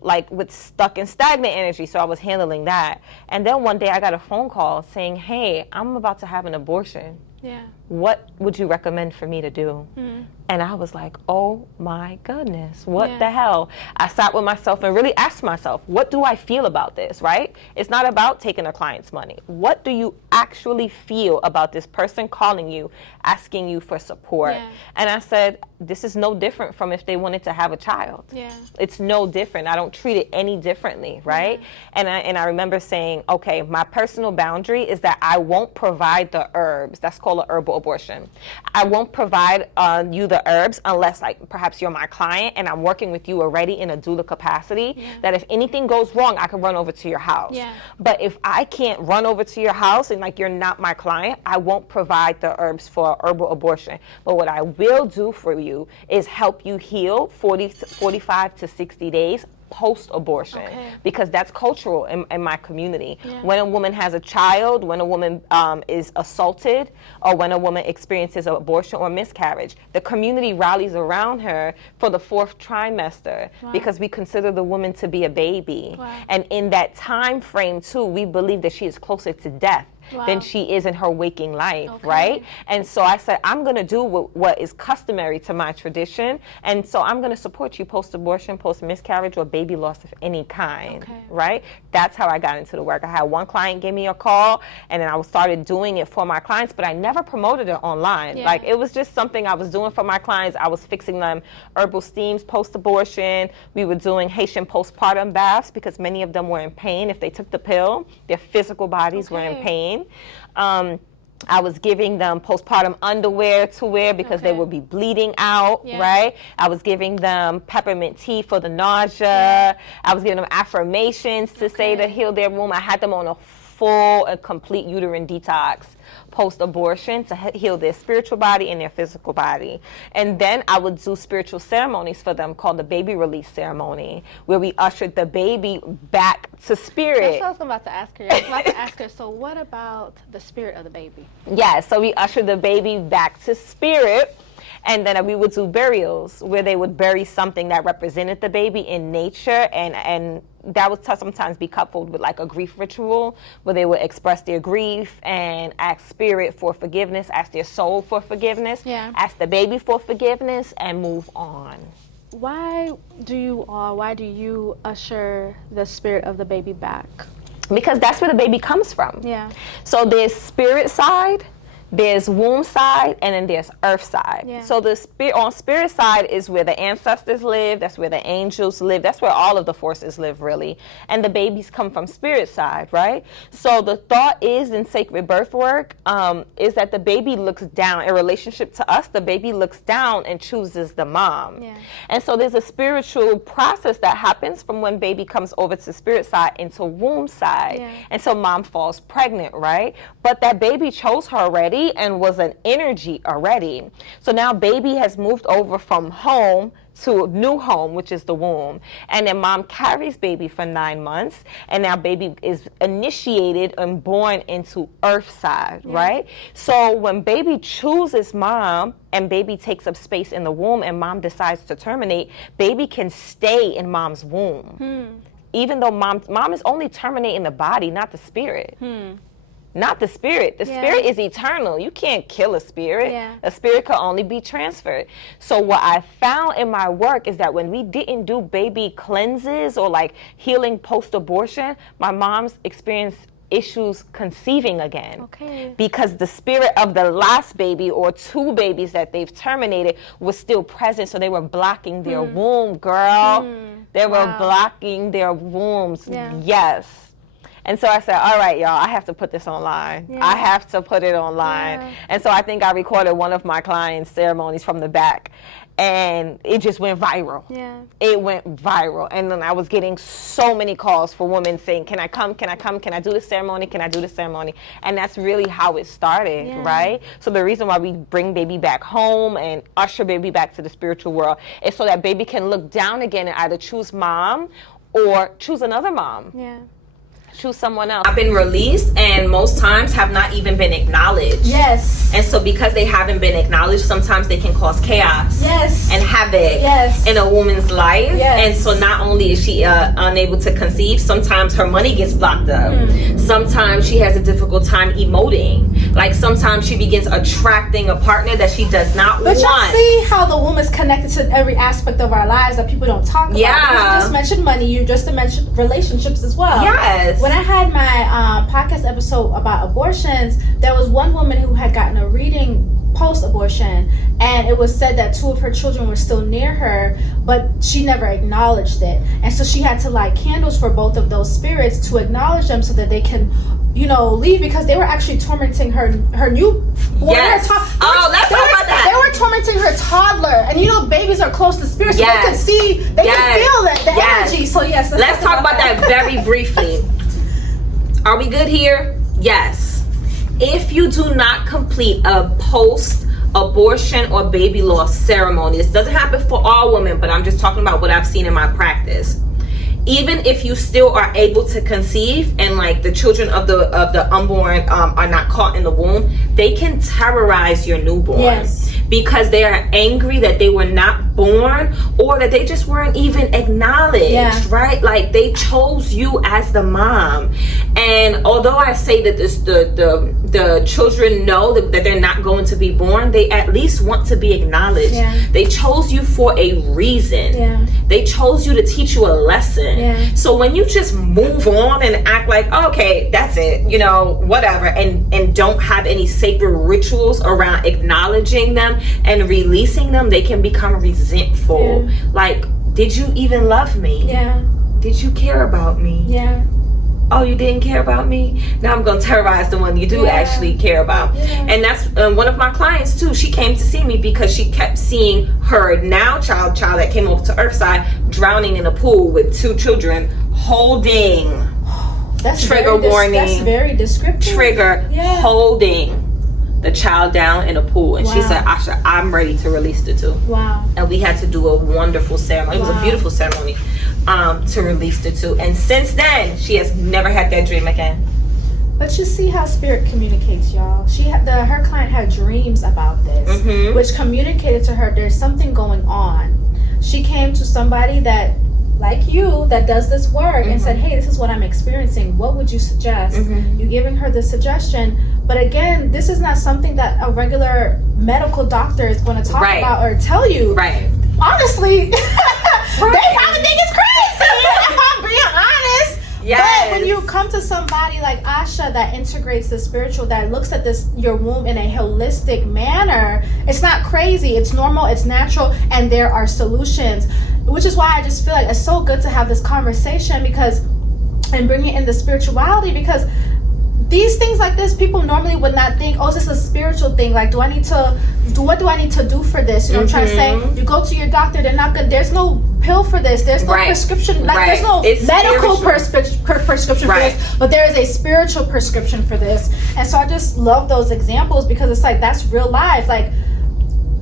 like with stuck and stagnant energy. So I was handling that. And then one day I got a phone call saying, hey, I'm about to have an abortion. Yeah. What would you recommend for me to do? Mm-hmm. And I was like, oh my goodness, what the hell? I sat with myself and really asked myself, what do I feel about this, right? It's not about taking a client's money. What do you actually feel about this person calling you, asking you for support? Yeah. And I said, this is no different from if they wanted to have a child. Yeah. It's no different. I don't treat it any differently, right? Yeah. And I remember saying, okay, my personal boundary is that I won't provide the herbs. That's called an herbal abortion. I won't provide you the herbs unless like perhaps you're my client and I'm working with you already in a doula capacity, that if anything goes wrong, I can run over to your house. Yeah. But if I can't run over to your house and like you're not my client, I won't provide the herbs for herbal abortion. But what I will do for you is help you heal 45 to 60 days post-abortion, because that's cultural in my community. Yeah. When a woman has a child, when a woman is assaulted, or when a woman experiences an abortion or miscarriage, the community rallies around her for the 4th trimester, because we consider the woman to be a baby. And in that time frame too, we believe that she is closer to death than she is in her waking life, right? And so I said, I'm going to do what is customary to my tradition, and so I'm going to support you post-abortion, post-miscarriage, or baby loss of any kind, right? That's how I got into the work. I had one client give me a call, and then I started doing it for my clients, but I never promoted it online. Like, it was just something I was doing for my clients. I was fixing them herbal steams post-abortion. We were doing Haitian postpartum baths, because many of them were in pain. If they took the pill, their physical bodies were in pain. I was giving them postpartum underwear to wear because they would be bleeding out, right? I was giving them peppermint tea for the nausea. I was giving them affirmations to say to heal their womb. I had them on a full and complete uterine detox post-abortion to heal their spiritual body and their physical body. And then I would do spiritual ceremonies for them called the baby release ceremony, where we ushered the baby back to spirit. That's what I was about to ask her. I was about to ask her, so what about the spirit of the baby? Yeah, so we ushered the baby back to spirit. And then we would do burials where they would bury something that represented the baby in nature, and that would sometimes be coupled with like a grief ritual where they would express their grief and ask spirit for forgiveness, ask their soul for forgiveness, ask the baby for forgiveness, and move on. Why do you usher the spirit of the baby back? Because that's where the baby comes from. Yeah. So there's spirit side, there's womb side, and then there's earth side. Yeah. So the spirit side is where the ancestors live, that's where the angels live, that's where all of the forces live, really. And the babies come from spirit side, right? So the thought is in sacred birth work is that the baby looks down. In relationship to us, the baby looks down and chooses the mom. Yeah. And so there's a spiritual process that happens from when baby comes over to spirit side into womb side. Yeah. And so mom falls pregnant, right? But that baby chose her already and was an energy already. So now baby has moved over from home to a new home, which is the womb. And then mom carries baby for 9 months, and now baby is initiated and born into earth side, right? So when baby chooses mom and baby takes up space in the womb and mom decides to terminate, baby can stay in mom's womb. Even though mom is only terminating the body, not the spirit. not the spirit. The spirit is eternal. You can't kill a spirit. A spirit can only be transferred. So what I found in my work is that when we didn't do baby cleanses or like healing post-abortion, my mom's experienced issues conceiving again. Because the spirit of the last baby or 2 babies that they've terminated was still present, so they were blocking their womb, girl. They were blocking their wombs. Yes. And so I said, all right, y'all, I have to put this online. I have to put it online. And so I think I recorded one of my clients' ceremonies from the back, and it just went viral. It went viral. And then I was getting so many calls for women saying, can I come? Can I come? Can I do the ceremony? Can I do the ceremony? And that's really how it started, right? So the reason why we bring baby back home and usher baby back to the spiritual world is so that baby can look down again and either choose mom or choose another mom. Choose someone else. I've been released and most times have not even been acknowledged. And so because they haven't been acknowledged, sometimes they can cause chaos and havoc in a woman's life. And so not only is she unable to conceive, sometimes her money gets blocked up. Sometimes she has a difficult time emoting. Like sometimes she begins attracting a partner that she does not want. But you see how the womb is connected to every aspect of our lives that people don't talk about. You just mentioned money, you just mentioned relationships as well. When I had my podcast episode about abortions, there was one woman who had gotten a reading post-abortion, and it was said that 2 of her children were still near her, but she never acknowledged it. And so she had to light candles for both of those spirits to acknowledge them so that they can, you know, leave, because they were actually tormenting her new let's talk about that. They were tormenting her toddler, and you know babies are close to spirits, so they could see, they could feel the energy. So let's talk about that very briefly. Are we good here? Yes. If you do not complete a post-abortion or baby loss ceremony, this doesn't happen for all women, but I'm just talking about what I've seen in my practice. Even if you still are able to conceive and like the children of the unborn are not caught in the womb, they can terrorize your newborn because they are angry that they were not born or that they just weren't even acknowledged, right? Like they chose you as the mom. And although I say that the children know that they're not going to be born, they at least want to be acknowledged. They chose you for a reason. They chose you to teach you a lesson. So when you just move on and act like, okay, that's it, you know, whatever, and don't have any sacred rituals around acknowledging them and releasing them, they can become resentful. Like, did you even love me? Did you care about me? Oh, you didn't care about me? Now I'm going to terrorize the one you do actually care about. And that's one of my clients too. She came to see me because she kept seeing her now child that came over to Earthside drowning in a pool with 2 children holding. That's trigger warning. That's very descriptive. Trigger holding the child down in a pool. And she said, Asha, I'm ready to release the 2. And we had to do a wonderful ceremony. It was a beautiful ceremony. To release the 2, and since then she has never had that dream again. But you see how spirit communicates, y'all. Her client had dreams about this, which communicated to her there's something going on. She came to somebody that, like you, that does this work and said, hey, this is what I'm experiencing. What would you suggest? You giving her the suggestion. But again, this is not something that a regular medical doctor is going to talk about or tell you. Honestly, they probably think it's crazy. If I'm being honest. But when you come to somebody like Asha that integrates the spiritual, that looks at your womb in a holistic manner, it's not crazy. It's normal. It's natural, and there are solutions. Which is why I just feel like it's so good to have this conversation and bring it in the spirituality, because these things like this, people normally would not think, oh, this is a spiritual thing. Like, what do I need to do for this? You know what I'm trying to say? You go to your doctor, they're not good. There's no pill for this. There's no prescription. Like, there's no medical prescription for this, but there is a spiritual prescription for this. And so I just love those examples, because it's like, that's real life. Like,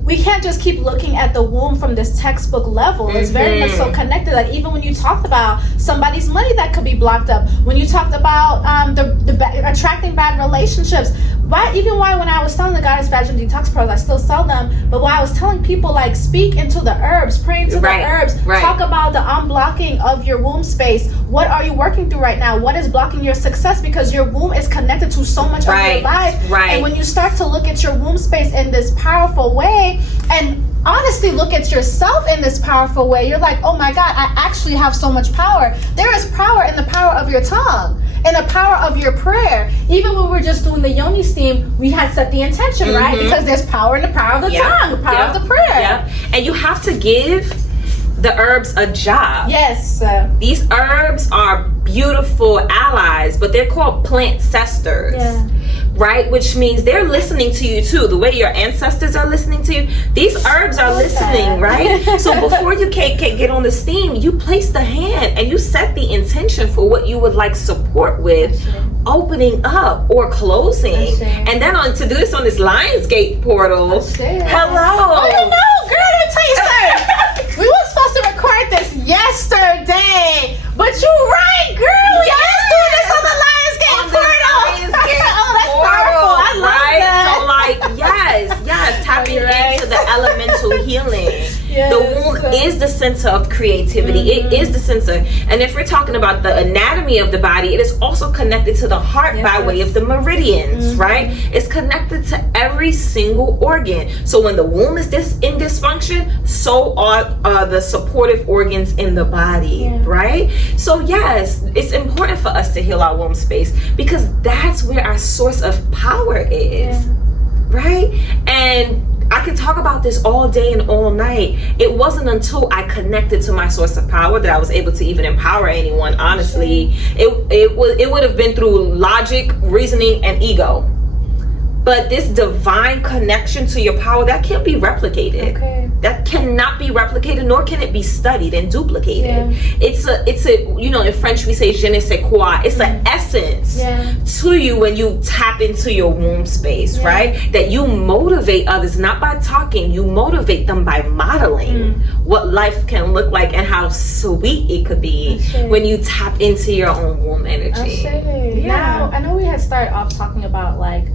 we can't just keep looking at the womb from this textbook level. It's very much so connected. Like, even when you talked about somebody's money that could be blocked up, when you talked about the attracting bad relationships, why when I was selling the Goddess Vaginal Detox Pearls, I still sell them, but why I was telling people, like, speak into the herbs, pray into the herbs, talk about the unblocking of your womb space. What are you working through right now? What is blocking your success? Because your womb is connected to so much of your life. And when you start to look at your womb space in this powerful way, and honestly look at yourself in this powerful way, you're like, oh my God, I actually have so much power. There is power in the power of your tongue, in the power of your prayer. Even when we're just doing the yoni steam, we had set the intention, right? Because there's power in the power of the tongue, the power of the prayer. And you have to give the herbs a job. Yes. These herbs are beautiful allies, but they're called plant cesters. Right? Which means they're listening to you too. The way your ancestors are listening to you, these herbs are listening, right? So before you can get on the steam, you place the hand and you set the intention for what you would like support with, opening up or closing. And then to do this on this Lionsgate portal. Hello. Oh, you know, girl, let me tell you something. We were supposed to record this yesterday, but you're right, girl. We just doing this on the Lionsgate portal. I love that. So like, yes, tapping into the elemental healing. The womb is the center of creativity. It is the center. And if we're talking about the anatomy of the body, it is also connected to the heart by way of the meridians, right? It's connected to every single organ. So when the womb is in dysfunction, so are the supportive organs in the body, right? So yes, it's important for us to heal our womb space because that's where our source of power is, right? And I could talk about this all day and all night. It wasn't until I connected to my source of power that I was able to even empower anyone. Honestly, it would have been through logic, reasoning, and ego. But this divine connection to your power, that can't be replicated. That cannot be replicated, nor can it be studied and duplicated. It's a you know, in French we say je ne sais quoi. It's an essence to you when you tap into your womb space, right? That you motivate others, not by talking, you motivate them by modeling what life can look like and how sweet it could be when you tap into your own womb energy. Now, I know we had started off talking about like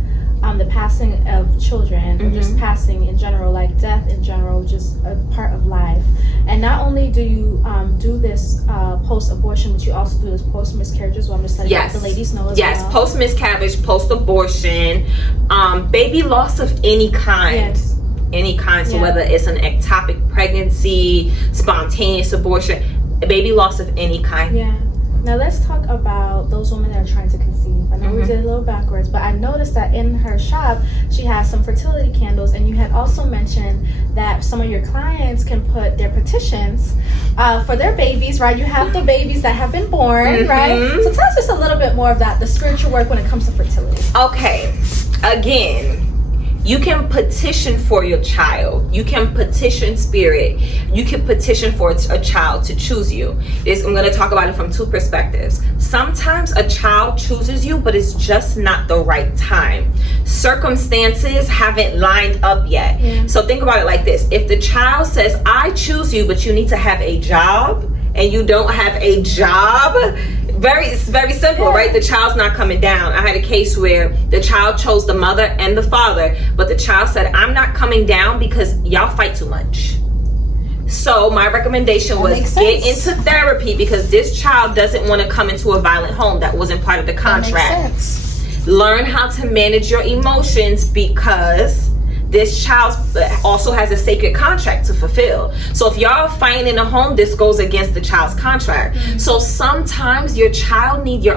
the passing of children, or just passing in general, like death in general, just a part of life. And not only do you do this post-abortion, but you also do this post-miscarriage as well. I'm just letting the ladies know as well. Yes, post-miscarriage, post-abortion, baby loss of any kind. Any kind, so whether it's an ectopic pregnancy, spontaneous abortion, baby loss of any kind. Now let's talk about those women that are trying to conceive. I know we did a little backwards, but I noticed that in her shop she has some fertility candles, and you had also mentioned that some of your clients can put their petitions for their babies, right? You have the babies that have been born, right? So tell us just a little bit more of that, the spiritual work when it comes to fertility. Okay, again, you can petition for your child. You can petition spirit. You can petition for a child to choose you. I'm going to talk about it from two perspectives. Sometimes a child chooses you, but it's just not the right time. Circumstances haven't lined up yet. So think about it like this. If the child says, I choose you, but you need to have a job, and you don't have a job, it's very simple, right? The child's not coming down. I had a case where the child chose the mother and the father, but the child said, I'm not coming down because y'all fight too much. So my recommendation was get into therapy, because this child doesn't want to come into a violent home. That wasn't part of the contract. Learn how to manage your emotions, because this child also has a sacred contract to fulfill. So if y'all fighting in a home, this goes against the child's contract. So sometimes your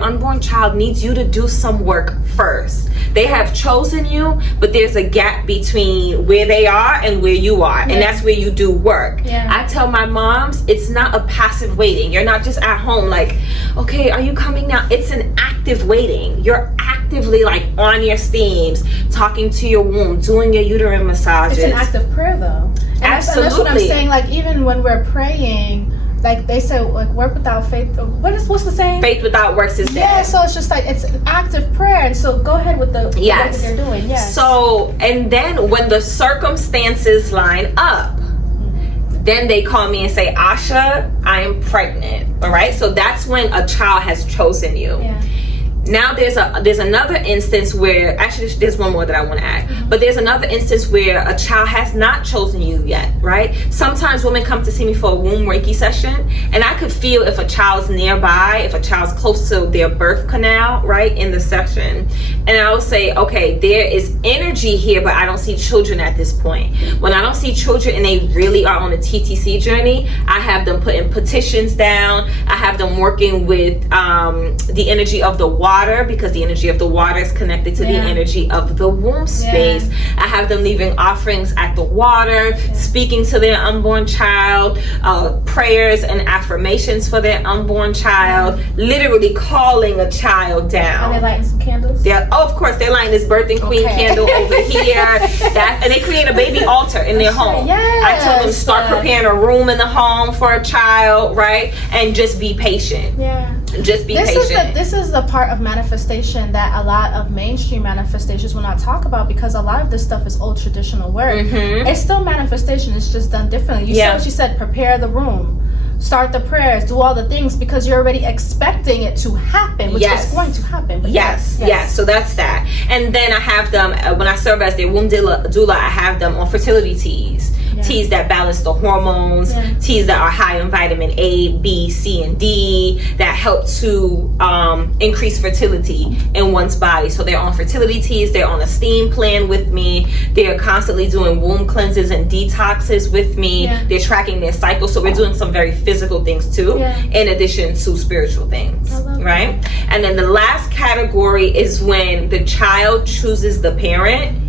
unborn child needs you to do some work first. They have chosen you, but there's a gap between where they are and where you are. And that's where you do work. I tell my moms, it's not a passive waiting. You're not just at home like, okay, are you coming now? It's an active waiting. You're actively like on your steams, talking to your womb, doing your uterine massages. It's an act of prayer though. And Absolutely. That's what I'm saying. Like even when we're praying, like they say, like work without faith. What's the saying? Faith without works is dead. Yeah, so it's just like it's an active prayer, and so go ahead with the work that they're doing. Yes. So and then when the circumstances line up, then they call me and say, Asha, I am pregnant. All right. So that's when a child has chosen you. Now there's another instance where, actually there's one more that I want to add, but there's another instance where a child has not chosen you yet, right? Sometimes women come to see me for a womb Reiki session, and I could feel if a child's nearby, if a child's close to their birth canal, right, in the session. And I will say, okay, there is energy here, but I don't see children at this point. When I don't see children and they really are on a TTC journey, I have them putting petitions down. I have them working with the energy of the water, because the energy of the water is connected to the energy of the womb space. I have them leaving offerings at the water, speaking to their unborn child, prayers and affirmations for their unborn child, literally calling a child down. Are they lighting some candles? Yeah, oh, of course, they're lighting this birthing queen candle over here. And they create a baby altar in their home. I tell them start preparing a room in the home for a child, right? And just be patient. Just be patient. This is the part of manifestation that a lot of mainstream manifestations will not talk about, because a lot of this stuff is old traditional work. It's still manifestation, it's just done differently. You saw what she said, prepare the room, start the prayers, do all the things, because you're already expecting it to happen, which is going to happen. But yes, so that's that. And then I have them, when I serve as their womb doula, I have them on fertility teas. Teas that balance the hormones, teas that are high in vitamin A, B, C, and D, that help to increase fertility in one's body. So they're on fertility teas, they're on a steam plan with me, they're constantly doing womb cleanses and detoxes with me, they're tracking their cycle. So we're doing some very physical things too, in addition to spiritual things, right? And then the last category is when the child chooses the parent,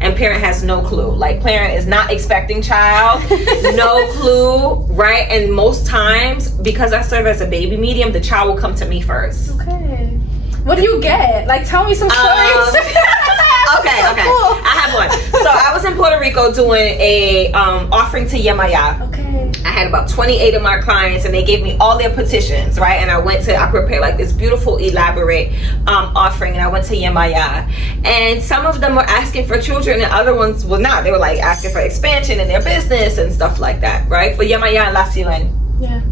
and parent has no clue. Like, parent is not expecting child, no clue, right? And most times, because I serve as a baby medium, the child will come to me first. Okay. What do you get? Like, tell me some stories. Okay. I have one. So I was in Puerto Rico doing a offering to Yemaya. Okay. I had about 28 of my clients, and they gave me all their petitions, right? And I prepared like this beautiful, elaborate offering, and I went to Yemaya. And some of them were asking for children, and other ones were not. They were like asking for expansion in their business and stuff like that, right? For Yemaya and La Ciudad. Yeah.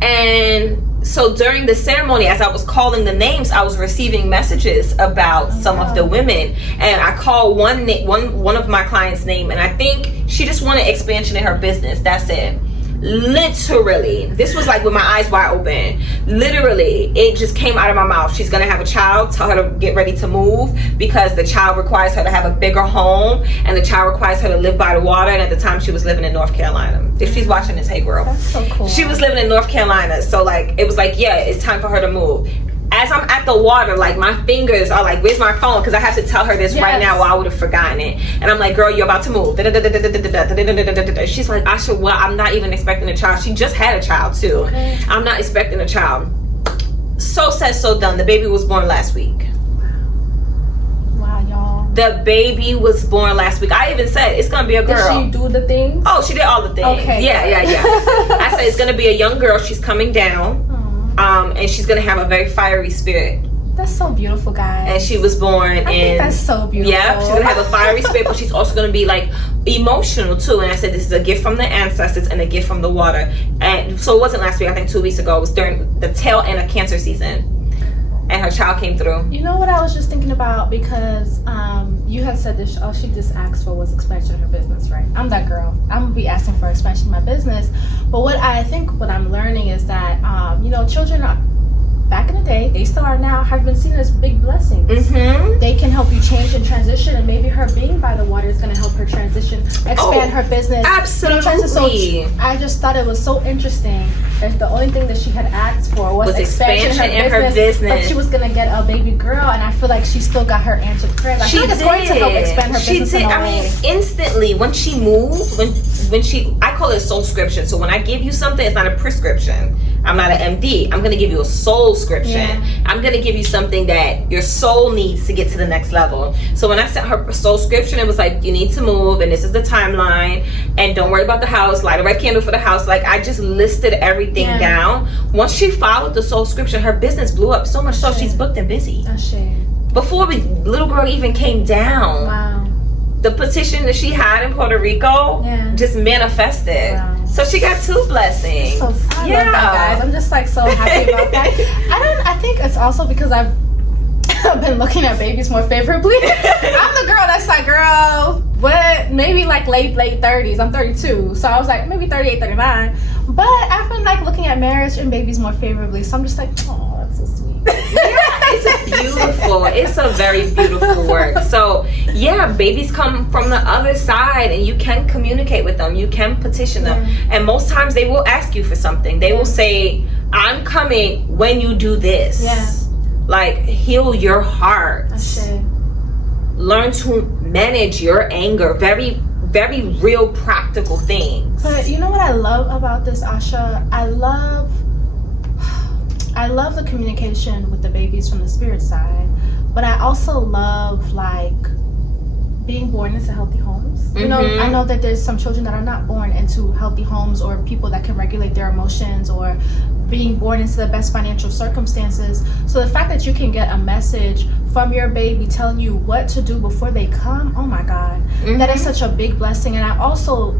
And so during the ceremony, as I was calling the names, I was receiving messages about some of the women, and I called one of my clients' name, and I think she just wanted expansion in her business. That's it. Literally, this was like with my eyes wide open. Literally, it just came out of my mouth. She's gonna have a child. Tell her to get ready to move, because the child requires her to have a bigger home, and the child requires her to live by the water. And at the time, she was living in North Carolina. If she's watching this, hey girl. That's so cool. She was living in North Carolina, so like it was like, yeah, it's time for her to move. As I'm at the water, like my fingers are like, where's my phone? Because I have to tell her this right now, or I would have forgotten it. And I'm like, girl, you're about to move. She's like, Asha, well, I'm not even expecting a child. She just had a child too. Okay. I'm not expecting a child. So said, so done. The baby was born last week. Wow, y'all. The baby was born last week. I even said it's gonna be a girl. Did she do the things? Oh, she did all the things. Okay. Yeah. I said it's gonna be a young girl. She's coming down. And she's gonna have a very fiery spirit. That's so beautiful, guys. And she was born I think that's so beautiful. Yeah, she's gonna have a fiery spirit, but she's also gonna be like emotional too. And I said this is a gift from the ancestors and a gift from the water. And so it wasn't last week, I think 2 weeks ago. It was during the tail end of cancer season, and her child came through. You know what I was just thinking about, because you had said this, all she just asked for was expansion of her business, right? I'm that girl. I'm gonna be asking for expansion of my business. But what I'm learning is that children are, back in the day, they still are now, have been seen as big blessings. They can help you change and transition, and maybe her being by the water is going to help her transition, expand her business. Absolutely. I just thought it was so interesting. If the only thing that she had asked for was expansion in her business, but she was going to get a baby girl, and I feel like she still got her answered prayers. I feel like it's going to help expand her business in a way. I mean, instantly, when she moved, I call it soulscription. So when I give you something, it's not a prescription. I'm not an MD. I'm going to give you a soulscription. Yeah. I'm going to give you something that your soul needs to get to the next level. So when I sent her soulscription, it was like, you need to move, and this is the timeline, and don't worry about the house, light a red candle for the house. Like, I just listed everything down. Once she followed the soulscription, her business blew up so much so she's booked and busy. Before little girl even came down. Wow. The petition that she had in Puerto Rico just manifested. Wow. So she got 2 blessings. I love that, guys. I'm just like so happy about that. I think it's also because I've been looking at babies more favorably. I'm the girl that's like, girl, what? Maybe like late 30s. I'm 32, so I was like maybe 38, 39. But I've been like looking at marriage and babies more favorably. So I'm just like, oh, that's so sweet. It's beautiful. It's a very beautiful work. So yeah, babies come from the other side, and you can communicate with them. You can petition them, and most times they will ask you for something. They will say, "I'm coming when you do this." Yeah. Like, heal your heart. Asha. Learn to manage your anger. Very, very real, practical things. But you know what I love about this, Asha? I love the communication with the babies from the spirit side, but I also love like being born into healthy homes. You know, I know that there's some children that are not born into healthy homes, or people that can regulate their emotions, or being born into the best financial circumstances. So the fact that you can get a message from your baby telling you what to do before they come, oh my God, that is such a big blessing. And I also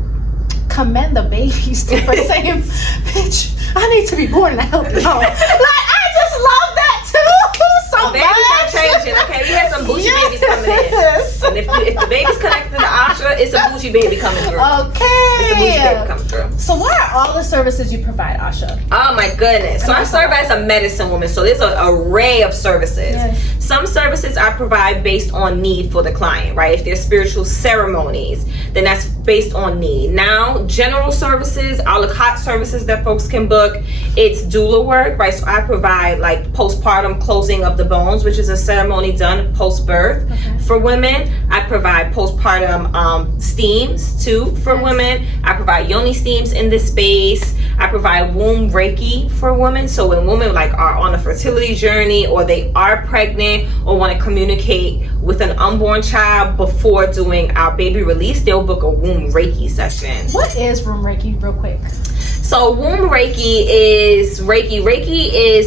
commend the babies for saying, bitch, I need to be born in a healthy home. Like, I just love that too so much. Babies are changing. Okay, we have some bougie babies coming in. And if the baby's connected to Asha, it's a bougie baby coming through. Okay. It's a bougie baby coming through. So what are all the services you provide, Asha? Oh my goodness. So I serve as a medicine woman. So there's an array of services. Yes. Some services I provide based on need for the client, right? If there's spiritual ceremonies, then that's based on need. Now, general services, a la carte services that folks can book, it's doula work, right? So I provide like postpartum closing of the bones, which is a ceremony done post-birth for women. I provide postpartum steams too for women. I provide yoni steams in this space. I provide womb Reiki for women. So when women like are on a fertility journey, or they are pregnant, or want to communicate with an unborn child before doing our baby release, they'll book a womb Reiki session. What is womb Reiki, real quick? So womb Reiki is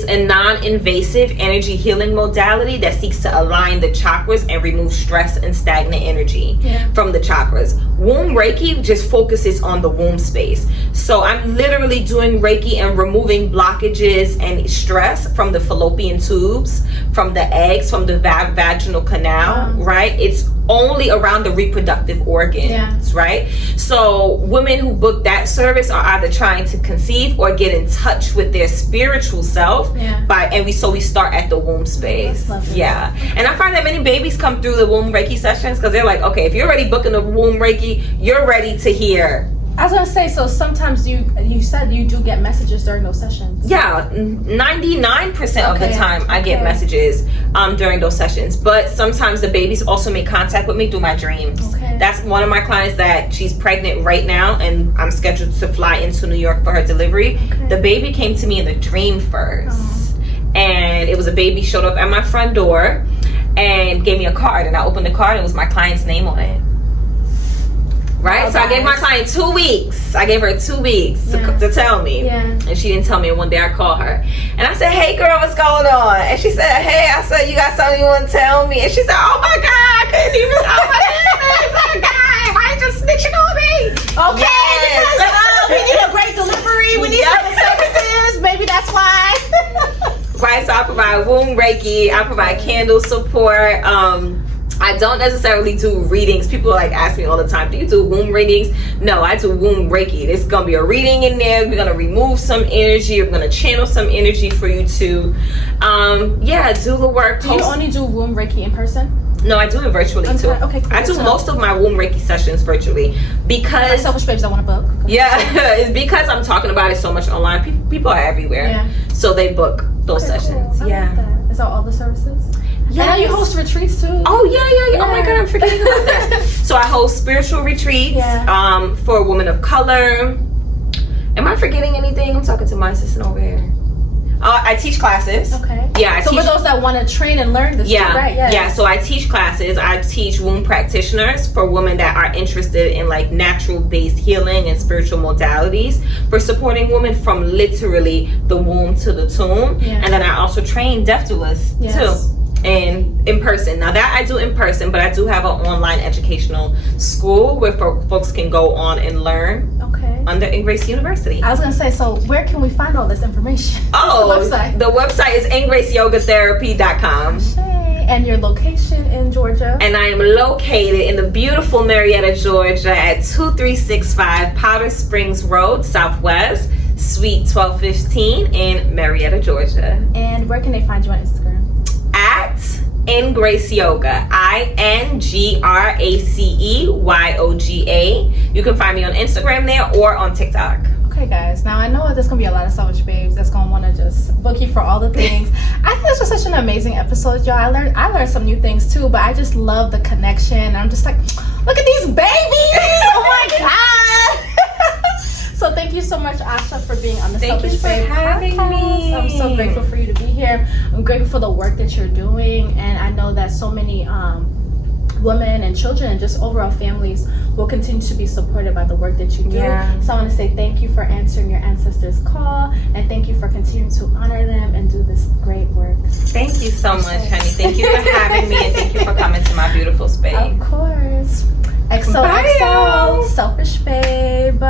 a non-invasive energy healing modality that seeks to align the chakras and remove stress and stagnant energy from the chakras. Womb Reiki just focuses on the womb space. So I'm literally doing Reiki and removing blockages and stress from the fallopian tubes, from the eggs, from the vaginal canal, right? It's only around the reproductive organs, right? So women who book that service are either trying to conceive or get in touch with their spiritual self we start at the womb space. And I find that many babies come through the womb Reiki sessions because they're like, okay, if you're already booking the womb Reiki, you're ready to hear. I was gonna say, so sometimes you said you do get messages during those sessions. 99% of the time I get messages during those sessions. But sometimes the babies also make contact with me through my dreams. That's one of my clients that she's pregnant right now, and I'm scheduled to fly into New York for her delivery. The baby came to me in the dream first, and it was a baby showed up at my front door and gave me a card, and I opened the card and it was my client's name on it. Right? So I gave my client 2 weeks. I gave her 2 weeks to tell me. And she didn't tell me. And one day I called her. And I said, hey girl, what's going on? And she said, hey, I said, you got something you want to tell me? And she said, oh my God, I couldn't even tell my business. Oh my God, why you just snitching on me? Okay, because we need a great delivery. We need some services. Maybe that's why. Right, so I provide womb Reiki. I provide candle support. I don't necessarily do readings. People like ask me all the time, do you do womb readings? No, I do womb Reiki. There's gonna be a reading in there. We're gonna remove some energy. We're gonna channel some energy for you to do the work. Do you only do womb Reiki in person? No, I do it virtually too. Okay, cool. I do most of my womb Reiki sessions virtually because Selfish Babes, I want to book. It's because I'm talking about it so much online. People are everywhere, so they book those sessions. Cool. Like that. Is that all the services? I know you host retreats too. Oh yeah. Oh my God, I'm forgetting about that. So I host spiritual retreats for women of color. Am I forgetting anything? I'm talking to my assistant over here. I teach classes. Okay. Yeah. So for those that want to train and learn this, right? Yeah. So I teach classes. I teach womb practitioners for women that are interested in like natural-based healing and spiritual modalities for supporting women from literally the womb to the tomb. And then I also train deaf doulas too. And in person. Now that I do in person, but I do have an online educational school where folks can go on and learn under Ingrace University. I was going to say, so where can we find all this information? The website is ingraceyogatherapy.com. and your location in Georgia? And I am located in the beautiful Marietta, Georgia at 2365 Powder Springs Road, Southwest, Suite 1215 in Marietta, Georgia. And where can they find you on Instagram? At Ingrace Yoga, INGRACEYOGA. You can find me on Instagram there or on TikTok. Okay, guys. Now I know there's gonna be a lot of selfish babes that's gonna want to just book you for all the things. I think this was such an amazing episode, y'all. I learned some new things too, but I just love the connection. I'm just like, look at these babies! Oh my god! So thank you so much, Asha, for being on the Selfish Babe podcast. I'm so grateful for you to be here. I'm grateful for the work that you're doing, and I know that so many women and children and just overall families will continue to be supported by the work that you do. So I want to say thank you for answering your ancestors' call, and thank you for continuing to honor them and do this great work. Thank you so much, honey. Thank you for having me, and thank you for coming to my beautiful space. Of course. XOXO, Selfish Babe.